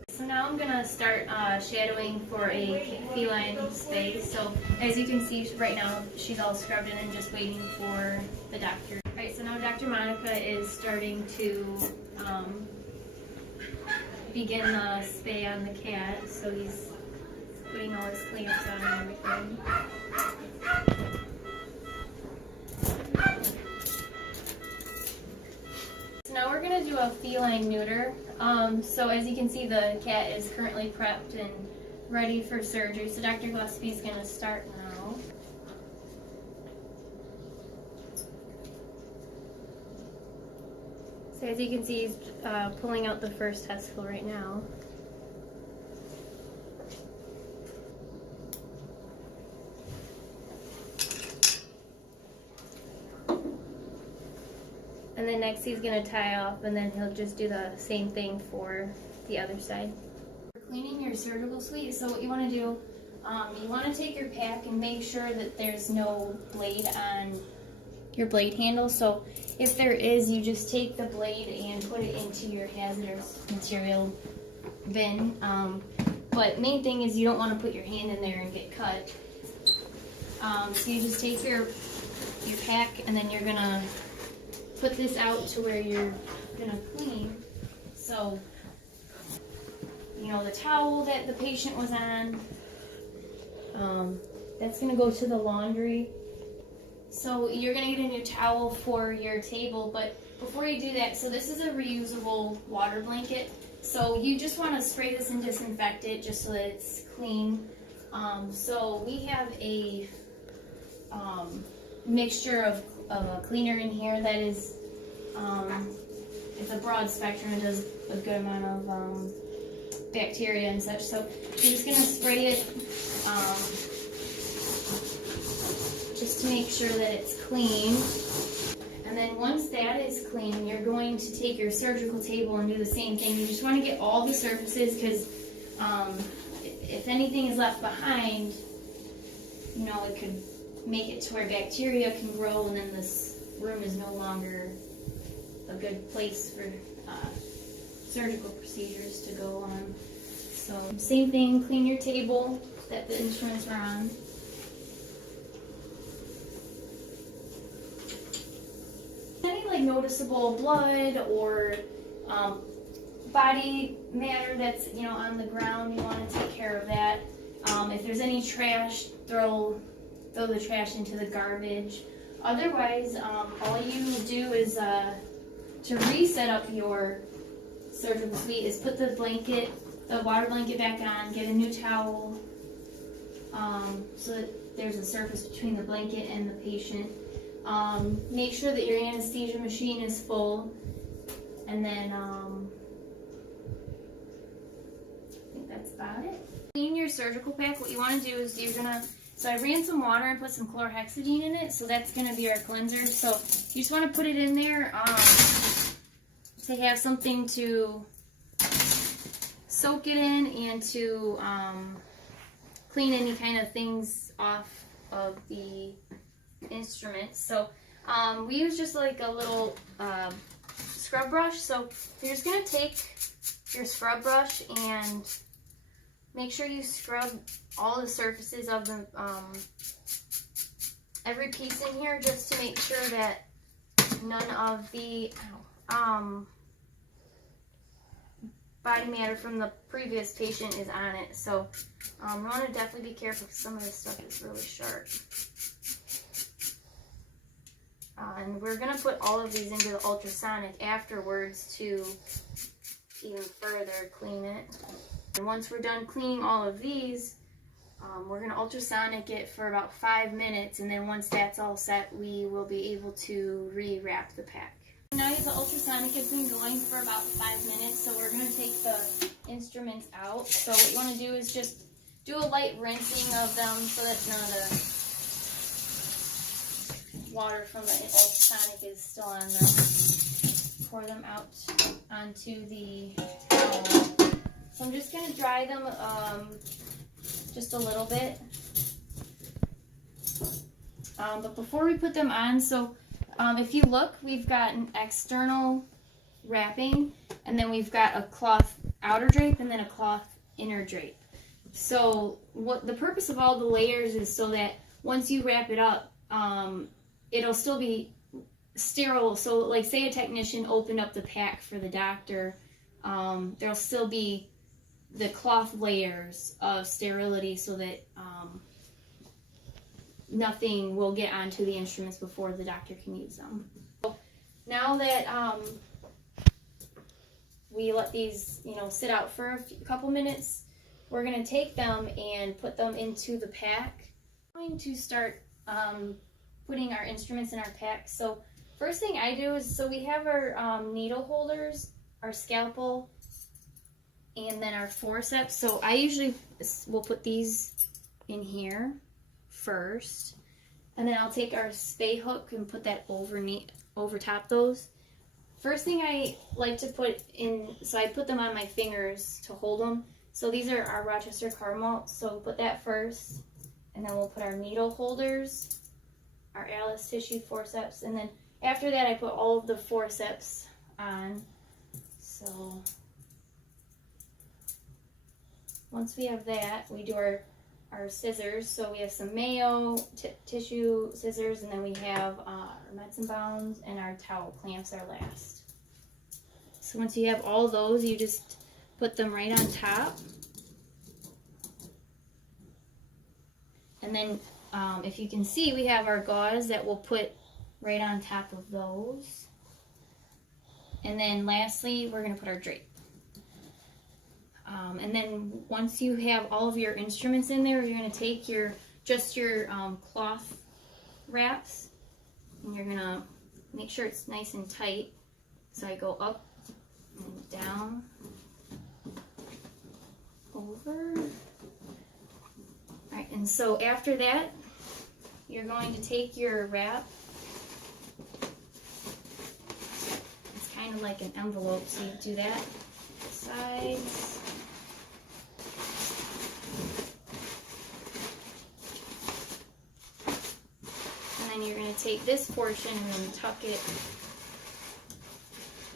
So now I'm going to start shadowing for a feline spay. So as you can see right now, she's all scrubbed in and just waiting for the doctor. Alright, so now Dr. Monica is starting to begin the spay on the cat. So he's putting all his clamps on and everything. So now we're going to do a feline neuter. So as you can see, the cat is currently prepped and ready for surgery. So Dr. Gillespie is going to start now. So as you can see, he's pulling out the first testicle right now. And then next he's going to tie off, and then he'll just do the same thing for the other side. cleaning your surgical suite. So what you want to do, you want to take your pack and make sure that there's no blade on your blade handle. So if there is, you just take the blade and put it into your hazardous material bin. But main thing is you don't want to put your hand in there and get cut. So you just take your pack and then you're gonna put this out to where you're gonna clean. So, you know, the towel that the patient was on, that's gonna go to the laundry. So you're gonna get a new towel for your table, but before you do that, so this is a reusable water blanket. So you just wanna spray this and disinfect it just so that it's clean. So we have a mixture of a cleaner in here that is, it's a broad spectrum. It does a good amount of bacteria and such. So you're just gonna spray it just to make sure that it's clean. And then once that is clean, you're going to take your surgical table and do the same thing. You just want to get all the surfaces because if anything is left behind, you know, it could make it to where bacteria can grow and then this room is no longer a good place for surgical procedures to go on. So same thing, clean your table that the instruments are on. Any like noticeable blood or body matter that's, you know, on the ground, you want to take care of that. If there's any trash, throw the trash into the garbage. Otherwise, all you do is to reset up your surgical suite is put the water blanket back on, get a new towel, so that there's a surface between the blanket and the patient. Make sure that your anesthesia machine is full, and then I think that's about it. Clean your surgical pack. What you want to do is so I ran some water and put some chlorhexidine in it, so that's going to be our cleanser. So you just want to put it in there to have something to soak it in and to clean any kind of things off of the instruments. So we use just like a little scrub brush. So you're just going to take your scrub brush and make sure you scrub all the surfaces of the every piece in here, just to make sure that none of the body matter from the previous patient is on it. So you want to definitely be careful because some of this stuff is really sharp. And we're going to put all of these into the ultrasonic afterwards to even further clean it. And once we're done cleaning all of these, we're going to ultrasonic it for about 5 minutes, and then once that's all set, we will be able to re-wrap the pack. Now the ultrasonic has been going for about 5 minutes, so we're going to take the instruments out. So what you want to do is just do a light rinsing of them so that none of the water from the ultrasonic is still on them. Pour them out onto the towel. So I'm just going to dry them just a little bit. But before we put them on, so if you look, we've got an external wrapping, and then we've got a cloth outer drape and then a cloth inner drape. So what the purpose of all the layers is so that once you wrap it up, it'll still be sterile. So like say a technician opened up the pack for the doctor, there'll still be the cloth layers of sterility so that nothing will get onto the instruments before the doctor can use them. So now that we let these, sit out for a couple minutes, we're going to take them and put them into the pack. I'm going to start putting our instruments in our pack. So first thing I do is, so we have our needle holders, our scalpel, and then our forceps. So I usually will put these in here first, and then I'll take our spay hook and put that over top those. First thing I like to put in, so I put them on my fingers to hold them. So these are our Rochester caramel. So we'll put that first, and then we'll put our needle holders, our Alice tissue forceps, and then after that I put all of the forceps on. So once we have that, we do our scissors. So we have some Mayo tissue scissors, and then we have our medicine bounds, and our towel clamps are last. So once you have all those, you just put them right on top. And then if you can see, we have our gauze that we'll put right on top of those. And then lastly, we're going to put our drape. And then once you have all of your instruments in there, you're going to take your cloth wraps, and you're going to make sure it's nice and tight. So I go up and down, over. Alright, and so after that, you're going to take your wrap. It's kind of like an envelope, so you do that. Sides. And then you're going to take this portion and tuck it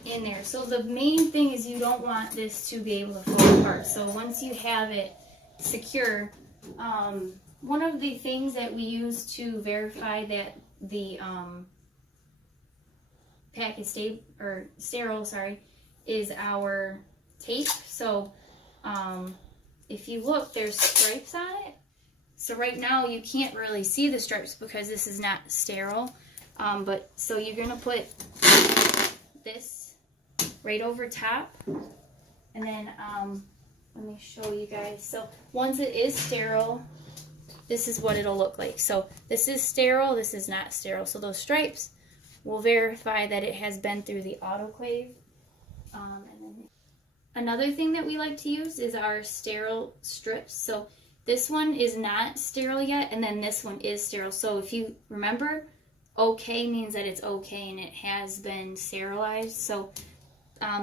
in there. So the main thing is you don't want this to be able to fall apart. So once you have it secure, one of the things that we use to verify that the pack is sterile, is our tape. So if you look, there's stripes on it. So right now you can't really see the stripes because this is not sterile. But so you're gonna put this right over top, and then let me show you guys. So once it is sterile, this is what it'll look like. So this is sterile, this is not sterile. So those stripes will verify that it has been through the autoclave. And then another thing that we like to use is our sterile strips. So this one is not sterile yet, and then this one is sterile. So if you remember, okay means that it's okay and it has been sterilized. So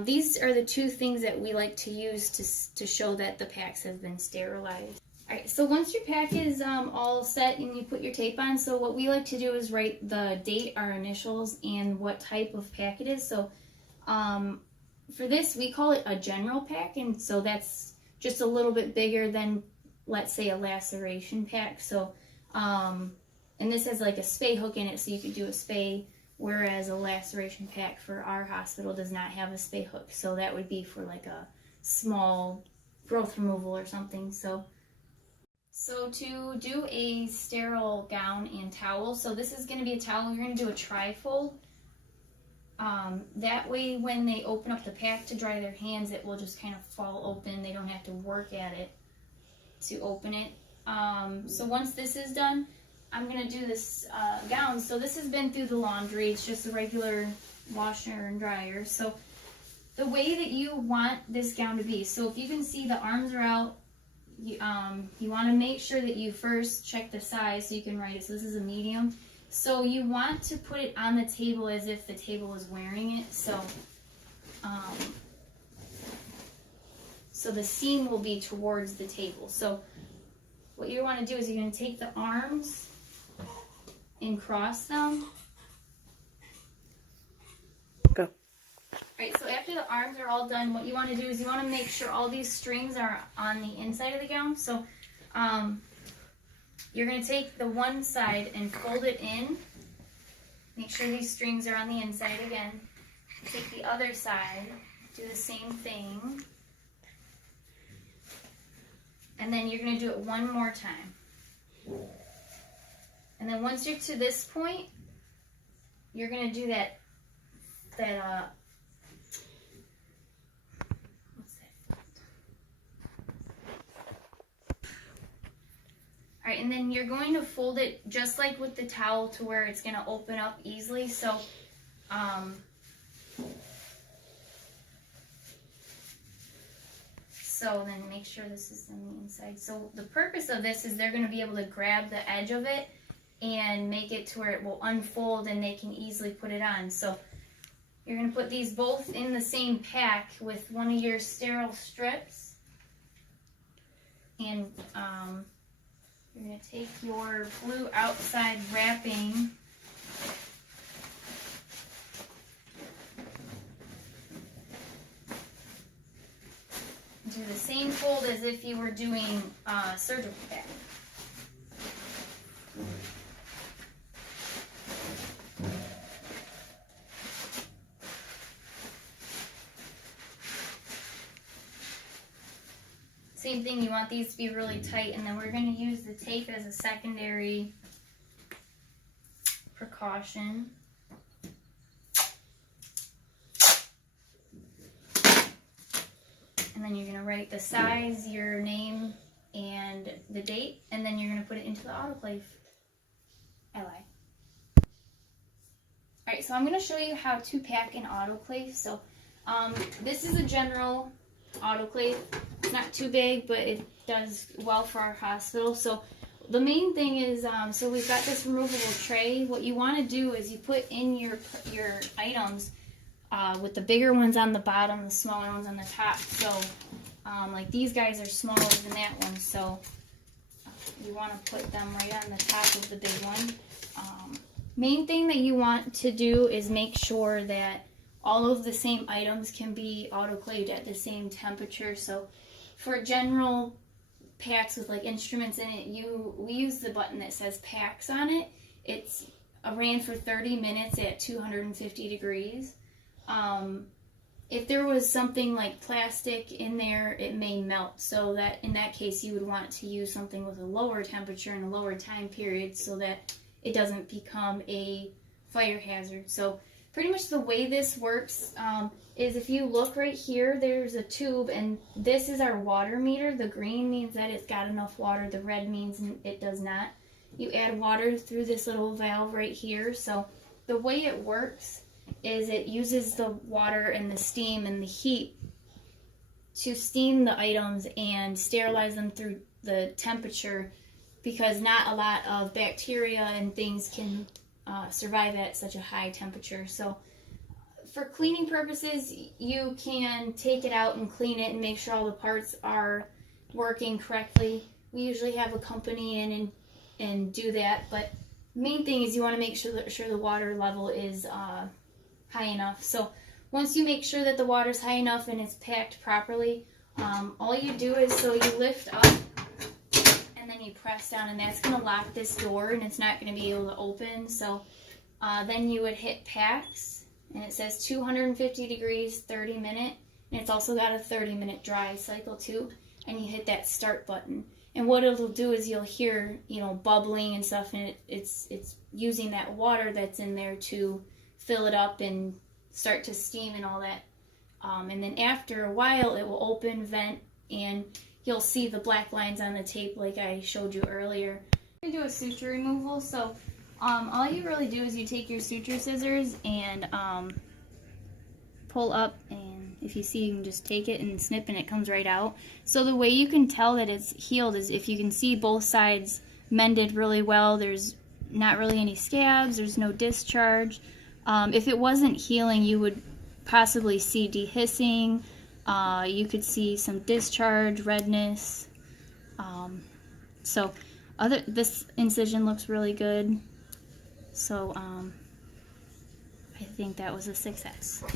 these are the two things that we like to use to show that the packs have been sterilized. Alright, so once your pack is all set and you put your tape on, so what we like to do is write the date, our initials, and what type of pack it is. So for this, we call it a general pack, and so that's just a little bit bigger than, let's say, a laceration pack. So, and this has like a spay hook in it, so you could do a spay, whereas a laceration pack for our hospital does not have a spay hook. So that would be for like a small growth removal or something. So to do a sterile gown and towel, so this is going to be a towel, you're going to do a tri-fold. That way when they open up the pack to dry their hands, it will just kind of fall open. They don't have to work at it to open it. So once this is done, I'm going to do this gown. So this has been through the laundry. It's just a regular washer and dryer. So the way that you want this gown to be, so if you can see the arms are out, you want to make sure that you first check the size so you can write it. So this is a medium. So you want to put it on the table as if the table is wearing it. So so the seam will be towards the table. So what you want to do is you're going to take the arms and cross them. Go. Alright, so after the arms are all done, what you want to do is you want to make sure all these strings are on the inside of the gown. So you're going to take the one side and fold it in. Make sure these strings are on the inside again. Take the other side, do the same thing. And then you're going to do it one more time. And then once you're to this point, you're going to do that Alright, and then you're going to fold it just like with the towel to where it's going to open up easily. So, so then make sure this is on the inside. So the purpose of this is they're going to be able to grab the edge of it and make it to where it will unfold and they can easily put it on. So you're going to put these both in the same pack with one of your sterile strips. And you're going to take your blue outside wrapping and do the same fold as if you were doing surgical pack. Same thing, you want these to be really tight, and then we're going to use the tape as a secondary precaution. And then you're going to write the size, your name, and the date, and then you're going to put it into the autoclave. I lied. Alright, so I'm going to show you how to pack an autoclave. So this is a general autoclave. It's not too big, but it does well for our hospital. So the main thing is, so we've got this removable tray. What you want to do is you put in your items with the bigger ones on the bottom, the smaller ones on the top. So like these guys are smaller than that one, so you want to put them right on the top of the big one. Main thing that you want to do is make sure that all of the same items can be autoclaved at the same temperature. So for general packs with like instruments in it, we use the button that says packs on it. It's ran for 30 minutes at 250 degrees. If there was something like plastic in there, it may melt. So that in that case, you would want to use something with a lower temperature and a lower time period so that it doesn't become a fire hazard. So pretty much the way this works is if you look right here, there's a tube, and this is our water meter. The green means that it's got enough water. The red means it does not. You add water through this little valve right here. So the way it works is it uses the water and the steam and the heat to steam the items and sterilize them through the temperature, because not a lot of bacteria and things can survive at such a high temperature. So for cleaning purposes, you can take it out and clean it and make sure all the parts are working correctly. We usually have a company in and do that, but main thing is you want to make sure the water level is high enough. So once you make sure that the water's high enough and it's packed properly, all you do is, so you lift up and then you press down, and that's going to lock this door and it's not going to be able to open. So then you would hit packs, and it says 250 degrees, 30 minute, and it's also got a 30-minute dry cycle too, and you hit that start button. And what it'll do is you'll hear, bubbling and stuff, and it's using that water that's in there to fill it up and start to steam and all that. And then after a while, it will open, vent, and you'll see the black lines on the tape like I showed you earlier. I'm going to do a suture removal. So all you really do is you take your suture scissors and pull up, and if you see, you can just take it and snip and it comes right out. So the way you can tell that it's healed is if you can see both sides mended really well. There's not really any scabs, there's no discharge. If it wasn't healing, you would possibly see dehissing. You could see some discharge, redness. So this incision looks really good. So I think that was a success.